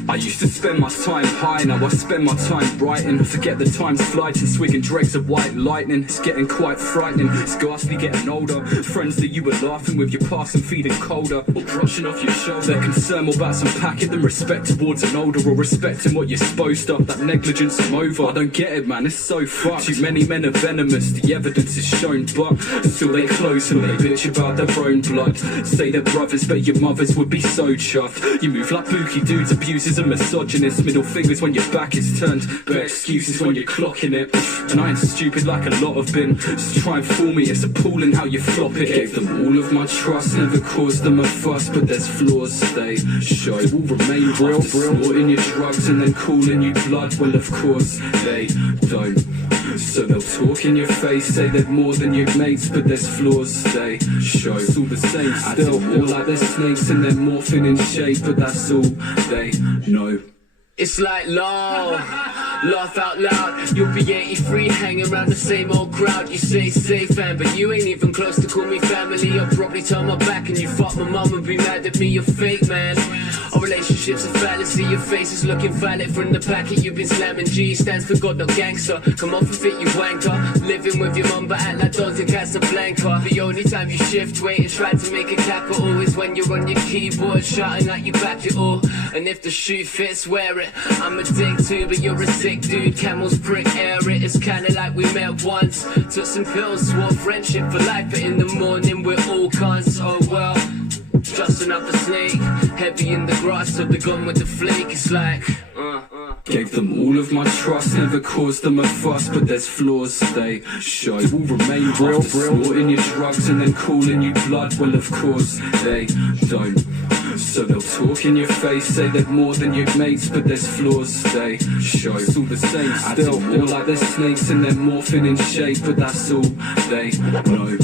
I used to spend my time high, now I spend my time writing. Forget the time's flight and swigging dregs of white lightning. It's getting quite frightening, it's ghastly getting older. Friends that you were laughing with, you're passing feeding colder, or brushing off your shoulder. They're concerned more about some packet than respect towards an older, or respecting what you're supposed to. That negligence I'm over, I don't get it man, it's so fucked. Too many men are venomous, the evidence is shown, but still they close and they bitch about their own blood. Say they're brothers, but your mothers would be so chuffed. You move like bookie dudes, abusers and misogynist. Middle fingers when your back is turned, but excuses when you're clocking it. And I ain't stupid like a lot have been. Just try and fool me, it's appalling how you flop it. Gave them all of my trust, never caused them a fuss, but there's flaws they show. Will remain real, snorting your drugs and then calling you blood. Well of course they don't. So they'll talk in your face, say they're more than your mates, but there's flaws they show. It's all the same still, all like they're snakes and they're morphing in shape, but that's all they know. It's like love, laugh out loud. You'll be 83, hanging around the same old crowd. You say safe fam, but you ain't even close to call me family. I'll probably turn my back and you fuck my mum and be mad at me. You're fake man. Our relationship's a fallacy. Your face is looking valid from the packet. You've been slamming G, stands for God, not gangster. Come off of it, you wanker. Living with your mum, but act like Dons in Casablanca. The only time you shift weight and try to make a capital is when you're on your keyboard, shouting like you back it all. And if the shoe fits, wear it. I'm a dick too, but you're a sick dude. Camel's prick, air it. It's kinda like we met once. Took some pills, swore friendship for life, but in the morning we're all cunts. Oh well, just another snake. Heavy in the grass, so the gun with the flake. It's like Gave them all of my trust, never caused them a fuss, but there's flaws they show. Will remain real, snorting your drugs and then calling you blood. Well of course they don't. So they'll talk in your face, say they're more than your mates, but there's flaws they show. It's all the same still, all like they're snakes and they're morphing in shape, but that's all they know.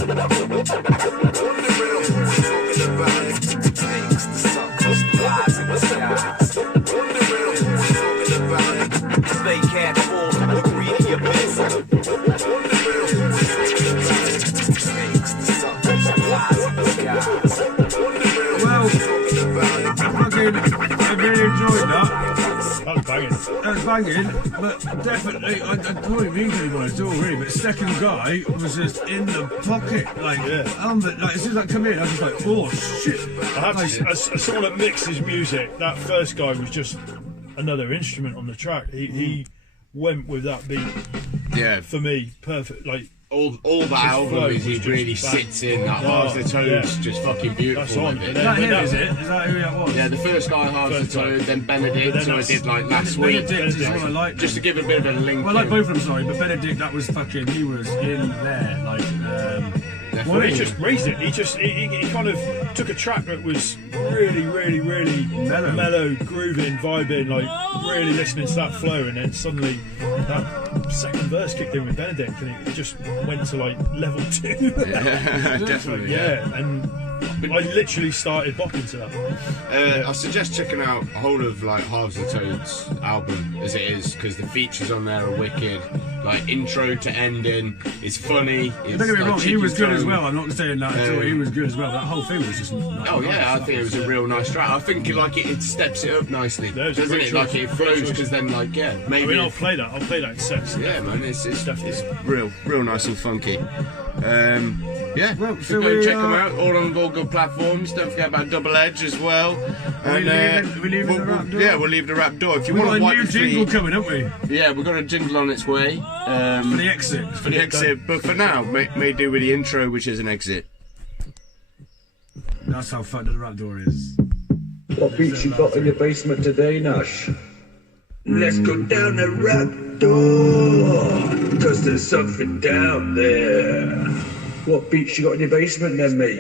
They can't fall, agree to your business. Well, I really enjoyed that. That was banging. That was banging, but definitely, I don't mean anyone at all, really, but second guy was just in the pocket, like, like as soon as I come in, I was just like, oh shit. I have to, as someone that mixes music, that first guy was just another instrument on the track. He went with that beat. Yeah. For me, perfect. Like all that album is he really sits in that Harvs the Toad's just fucking beautiful. That's on. Is that him, is it? Is that who that was? Yeah, the first guy Harvs the Toad, then Benaddict, who I did like last week. Benaddict is what I like. Just to give a bit of a link. Well, I like both of them, sorry, but Benaddict, that was fucking, he was in there, like, well, he just raised it. He kind of took a track that was really mellow, grooving, vibing, like really listening to that flow, and then suddenly that second verse kicked in with Benaddict, and it just went to like level 2. Yeah, definitely. Yeah, and literally started bopping to that. I suggest checking out a whole of like Harvs and Toad's album as it is, because the features on there are wicked. Like intro to ending, it's funny. It's, don't get me wrong, he was good as tone. well. I'm not saying that at all. He was good as well. That whole thing was just. Oh yeah, I think it was a real nice track. I think like it steps it up nicely, doesn't it? Like it flows because then like maybe. I mean, I'll play that in sets. Yeah, man, it's real nice and funky. Yeah, well, so go check them out all on all good platforms. Don't forget about Dubbledge as well. And we're leaving the rap door. Yeah, we'll leave the rap door. If you We've want got to a new jingle coming, haven't we? Yeah, we've got a jingle on its way. For the exit. For the exit, but for now, may do with the intro, which is an exit. That's how fucked the rap door is. What beats you got in your basement today, Nash? Let's go down the rap door, cause there's something down there. What beats you got in your basement then, mate?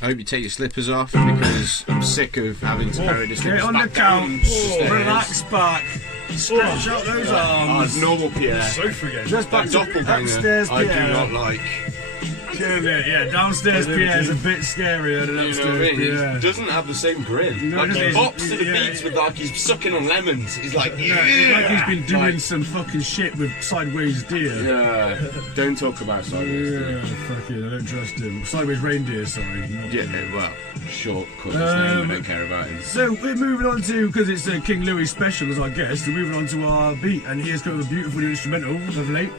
I hope you take your slippers off, because I'm sick of having to carry the slippers Get on the couch, relax back, stretch out those arms. Normal Pierre. Sofa again. Just back to upstairs I Pierre. do not like. Yeah, downstairs Pierre is a bit scarier than upstairs Pierre. He doesn't have the same grin. No, like he doesn't. bops to the beats with like he's sucking on lemons. He's like, it's like he's been doing some fucking shit with Sideways Deer. Yeah, don't talk about Sideways Deer. Fucking, I don't trust him. Sideways Reindeer, sorry. Yeah, well, short, cut his name, I don't care about him. So we're moving on to, because it's a King Louie special as our guest, we're moving on to our beat, and he has got a beautiful new instrumental of late.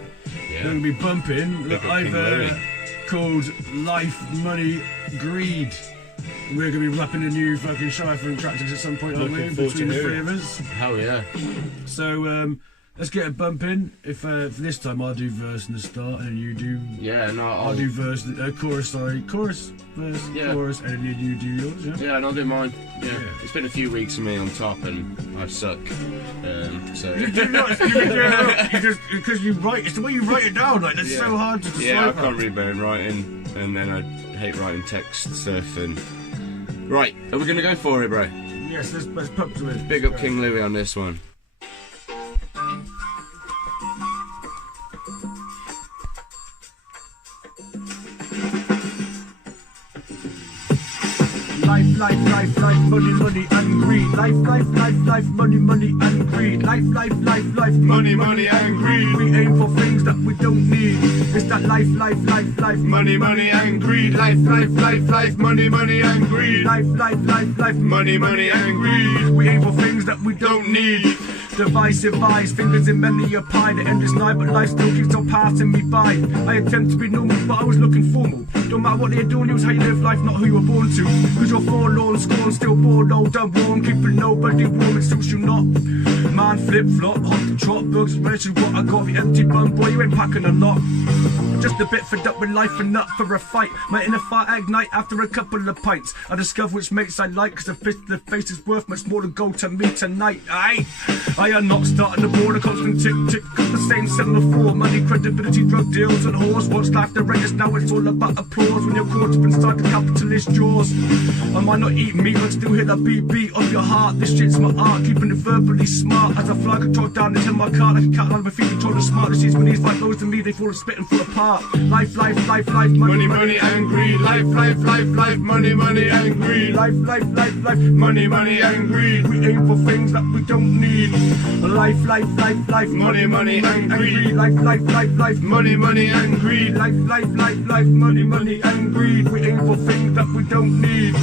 Yeah. Going to be bumping that I've called Life, Money, Greed. We're going to be rapping a new fucking ShireFunk track at some point, aren't we? Between the three of us. Hell yeah. So let's get a bump in. If for this time I'll do verse in the start, and then you do. Yeah, no, I'll do verse, chorus. Sorry, chorus, verse, chorus, and then you do yours. Yeah. Yeah, and I'll do mine. Yeah. It's been a few weeks for me on top, and I suck. So. Because you write, it's the way you write it down. Like it's so hard to decipher. Yeah, I can't read my own writing, and then I hate writing text stuff. And right, are we gonna go for it, bro? Yes, let's pump to it. Big up King Louie on this one. Life, money, and greed. Life, money, and greed. Life, money, and greed. We aim for things that we don't need. It's that life, money, and greed. Life, money, and greed. Life, money, and greed. We aim for things that we don't need. Divisive eyes, fingers in many a pie. The end is nigh, but life still keeps on passing me by. I attempt to be normal, but I was looking formal. Don't matter what they're doing, it was how you live life, not who you were born to. Cause you're forlorn, scorn, still bored, old, done warm. Keeping nobody warm, it suits you not. Man, flip-flop, hot to trot, bugs, mention what I got. The empty bum, boy, you ain't packing a lot. Just a bit fed up with life and up for a fight. My inner fire ignite after a couple of pints. I discover which mates I like, cause the face is worth much more than gold to me tonight. I am not starting the ball, a constant tick, got the same semaphore. Money, credibility, drug deals and whores. Once life the greatest, now it's all about applause. When you're caught up inside the capitalist jaws. I might not eat meat, but still hear that beat of your heart. This shit's my art, keeping it verbally smart. As I fly control down into my car, like a cat on my feet, control the smart. This is when these fight those to me, they fall and spit and fall apart. Life, money, and greed. Life, money, and greed. Life, money, and greed. We aim for things that we don't need. Life, money, and greed. Life, money, and greed. Life, money, and greed. We aim for things that we don't need.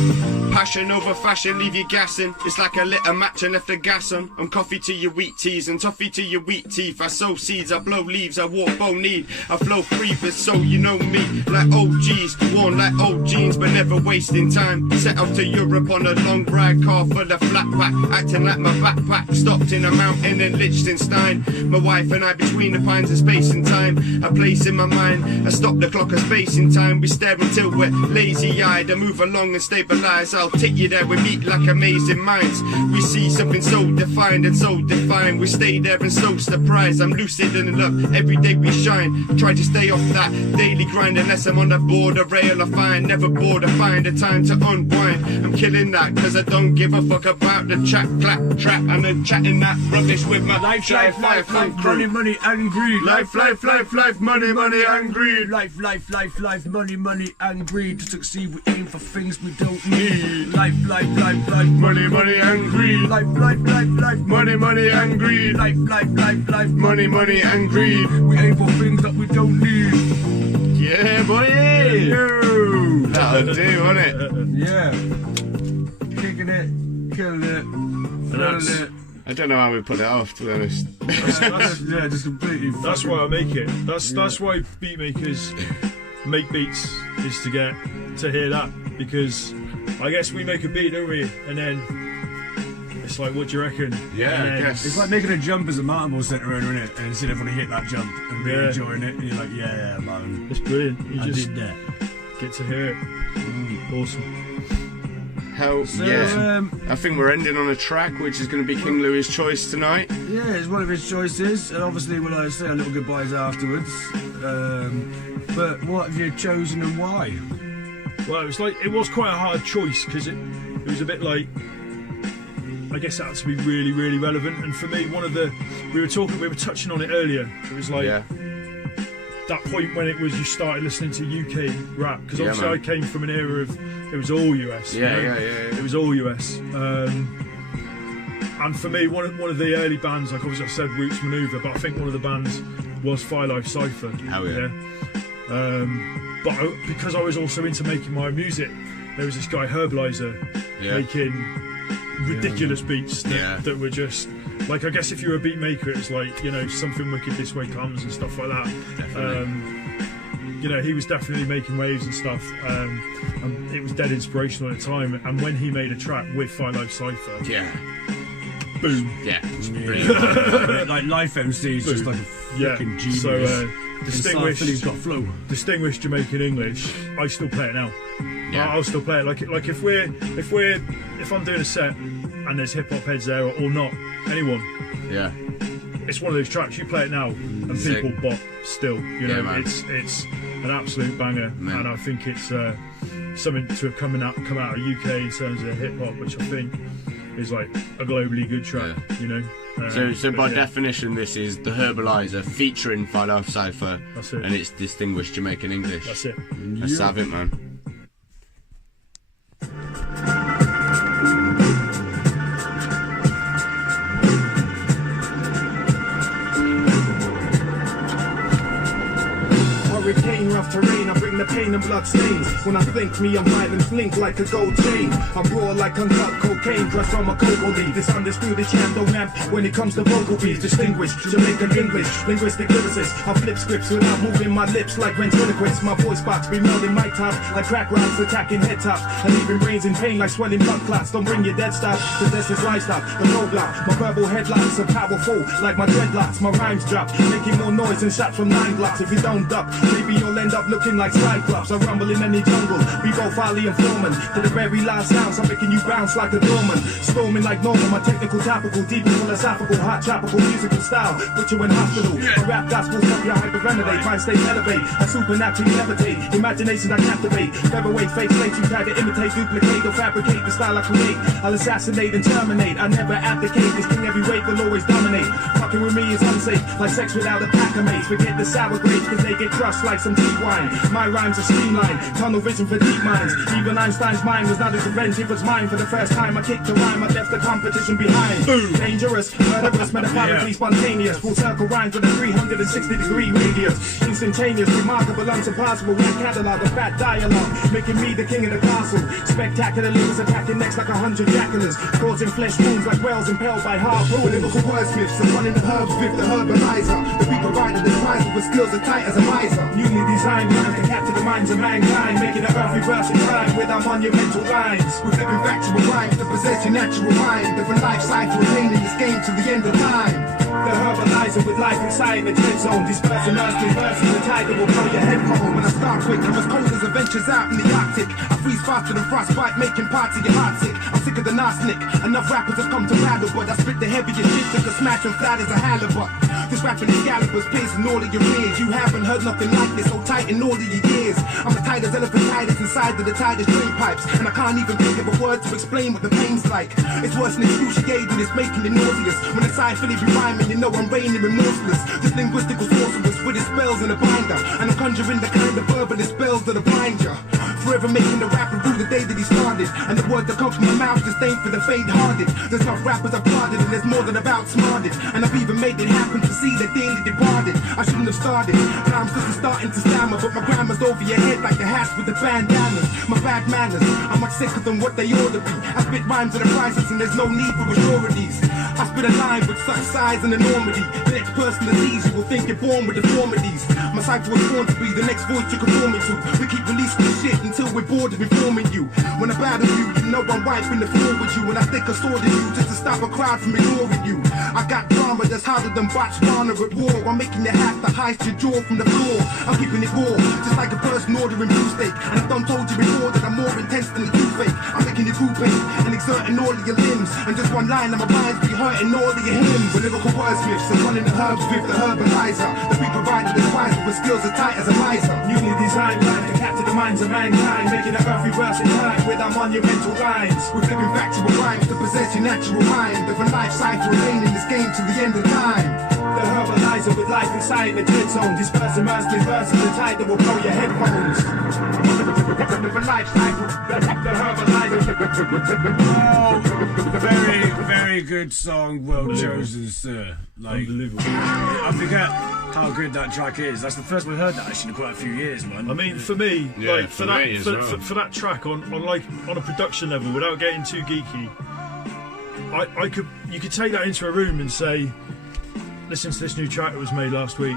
Passion over fashion, leave you gassing. It's like I lit a match and left the gas on. I'm coffee to your wheat teas and toffee to your wheat teeth. I sow seeds, I blow leaves, I walk bone need. I flow free, but so you know me. Like OGs, worn like old jeans, but never wasting time. Set off to Europe on a long ride, car full of flat pack. Acting like my backpack, stopped in a mountain in Liechtenstein. My wife and I between the pines of space and time. A place in my mind, I stop the clock of space in time. We stare until we're lazy-eyed. I move along and stabilize. I'll take you there, we meet like amazing minds. We see something so defined and so defined. We stay there and so surprised. I'm lucid and in love, every day we shine. Try to stay off that daily grind unless I'm on the border rail. I find, never bored, I find the time to unwind. I'm killing that cause I don't give a fuck about the chat, clap, trap. And then chatting that rubbish with my life, ShireFunk crew. money, and greed. Life, money, and greed. Life, money, and greed. To succeed, we aim for things we don't need. Life, money, and greed. Life, money, and greed. Life, money, and greed. We aim for things that we don't need. Yeah, boy. Yo. That'll do, won't it? Yeah. Kicking it, killing it, throwing it. I don't know how we put it off, to be honest. Yeah, just completely. That's why I make it. That's why beat makers make beats, is to get to hear that, because I guess we make a beat, don't we? And then it's like, what do you reckon? Yeah, I guess. It's like making a jump as a mountain ball centre owner, innit? And instead everyone hit that jump and really enjoying it, and you're like, yeah, man. It's brilliant. You I just did that. Get to hear it. Awesome. I think we're ending on a track which is going to be King Louie's choice tonight. Yeah, it's one of his choices, and obviously we'll say our little goodbyes afterwards. But what have you chosen and why? Well, it was quite a hard choice, because it was a bit like, I guess it had to be really, really relevant. And for me, we were touching on it earlier. It was like that point when you started listening to UK rap, because obviously I came from an era of it was all US. Yeah. It was all US. And for me, one of the early bands, like obviously I said Roots Maneuver, but I think one of the bands was Phi-Life, Cypher. Hell yeah. But because I was also into making my own music, there was this guy Herbaliser making ridiculous beats that were just like, I guess if you're a beat maker, it's like, Something Wicked This Way Comes and stuff like that. He was definitely making waves and stuff, and it was dead inspirational at the time. And when he made a track with Phi-Life Cypher, boom, it's brilliant. Like Life MC is just like a freaking genius. So distinguished Jamaican English, I still play it now. I'll still play it. Like if I'm doing a set and there's hip hop heads there or not, anyone. Yeah. It's one of those tracks you play it now and people bop still. It's an absolute banger, and I think it's something to have come out of UK in terms of hip hop, which I think is like a globally good track. So by definition, this is the Herbaliser featuring Phi-Life Cypher, and it's distinguished Jamaican English. That's it. Let's have it, man. Hurricane, rough terrain, I bring the pain and blood stains. When I think me, I'm violent, blink like a gold chain. I roar like uncut cocaine, dressed on my cocoa leaf. This undisputed champ, don't amp when it comes to vocal beats. Distinguished Jamaican English, linguistic lyricist. I flip scripts without moving my lips like ventriloquists. My voice box be melding mic tops like crack rocks, attacking head tops. And leaving brains in pain like swelling blood clots. Don't bring your dead stop, cause that's his lifestyle. The roadblock, my verbal headlocks are powerful like my dreadlocks. My rhymes drop, making more noise than shots from 9 blocks. If you don't duck, maybe you'll end up looking like Cyclops. I rumble in any jungle, we both highly informant. To the very last sounds, I'm making you bounce like a dormant. Storming like normal, my technical topical, deep and philosophical, hot tropical musical style. Put you in hospital, my rap gospels help you hyperventilate. Mind state elevate, I supernaturally levitate. Imaginations I captivate, featherweight face slates you try to imitate, duplicate or fabricate the style I create. I'll assassinate and terminate, I never abdicate. This king heavyweight will always dominate. Fucking with me is unsafe, like sex without a pack of mates. Forget the sour grapes, cause they get crushed like some tea wine. My rhymes are streamlined, tunnel vision for deep minds. Even Einstein's mind was not his revenge, it was mine. For the first time I kicked the rhyme, I left the competition behind. Dangerous, murderous, metaphorically spontaneous. Full circle rhymes with a 360-degree radius. Instantaneous, remarkable, unsurpassable. One catalog of fat dialogue, making me the king of the castle. Spectacular lyrics attacking next like 100 jackalers, causing flesh wounds like whales impaled by harpoon. Lyrical wordsmiths, I'm running the herbs with the Herbaliser. The beat provided the prize with skills as tight as a miser. Newly designed rhymes to capture the minds of mankind, making a earth reverse in time with our monumental lines. With living factual rhymes to possess your natural mind. Different life cycle remain in this game to the end of time. The Herbaliser with life inside the dead zone. Disperse and earth, reversing the tide that will blow your head home. When I start quick, I'm as cold as adventures out in the Arctic. I freeze faster than frostbite, making parts of your heart sick. I'm sick of the arsenic. Enough rappers have come to battle, but I spit the heaviest shit that can smash them flat as a halibut. This rapping is Gallagher's pacing all of your ears. You haven't heard nothing like this, so tight in all of your years. I'm as tight as elephantitis inside of the tightest drain pipes, and I can't even think of a word to explain what the pain's like. It's worse than excruciating, it's making it nauseous. When it's I fully be rhyming, you know I'm reigning remorseless. This linguistical sorceress with his spells in a binder, and I'm conjuring the kind of verbal spells that'll blind ya. Forever making the rapper rule the day that he started, and the words that come from my mouth just ain't for the faint-hearted. There's tough rappers I've plotted, and there's more than I've outsmarted, and I've even made it happen to see the daily departed. I shouldn't have started, now I'm just starting to stammer, but my grammar's over your head like the hats with the bandanas. My bad manners, I'm much sicker than what they ought to be. I spit rhymes at a crisis, and there's no need for assurities. I spit a line with such size and enormity, the next person that sees you will think you're born with deformities. My cypher was born to be the next voice you conform me to. We keep releasing this shit until we're bored of informing you. When I battle you, you know I'm wiping the floor with you, and I stick a sword in you just to stop a crowd from ignoring you. I got drama that's harder than Botswana at war. I'm making it have to heist your jaw from the floor. I'm keeping it raw, just like a person ordering beefsteak. And I've done told you before that I'm more intense than a toothache. I'm making you too big and exerting all of your limbs, and just one line of my rhymes be hurting all of your hymns. With lyrical wordsmiths and running the herbs with the Herbaliser, the be provided the advisor with skills as tight as a miser. Newly designed life to capture the minds of mankind, making up every verse in time with our monumental lines. We're flipping factual rhymes to possess your natural mind. If a life cycle remain in this game till the end of time. The Herbaliser with life inside the dead zone. Disperse, immerse, reverse, the tide that will blow your headphones. If a life cycle, the Herbaliser. Oh, very, very good song, well chosen, sir. Like, unbelievable. I forget how good that track is. That's the first we heard that actually in quite a few years, man. I mean, for me, Yeah, like for for me as well. that track on a production level, without getting too geeky, you could take that into a room and say, listen to this new track that was made last week.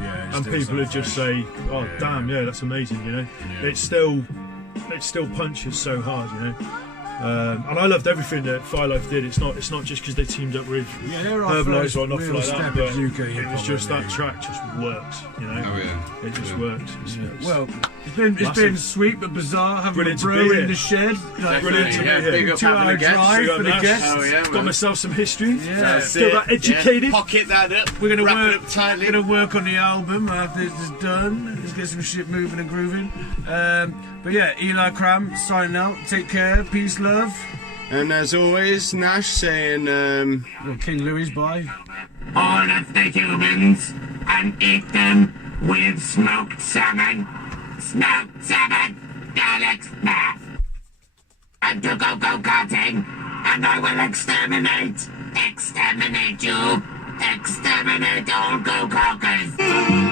Yeah, and people would just say, "Oh, damn, yeah, that's amazing," you know. Yeah. It still punches so hard, you know. And I loved everything that Phi-Life did. It's not just because they teamed up with Herbaliser or nothing like that, but it was just that track just works, you know. Oh yeah, it just worked. Well, it's been sweet but bizarre having a bro in the shed. Like, Brilliant to be here. Big up 2 hour having a guest. drive Big up for the Nash. guests. Oh, yeah, Got man. myself some history. Yeah, That's still it. that educated. Yeah. Pocket that up. We're gonna wrap work. it up tightly. We're gonna work on the album after this is done. Let's get some shit moving and grooving. But yeah, Elah Cram signing out. Take care. Peace, love. And as always, Nash saying, King Louie's bye. All of the humans and eat them with smoked salmon. Smoked salmon. Alex Math. And to go karting. And I will exterminate. Exterminate you. Exterminate all go-cockers.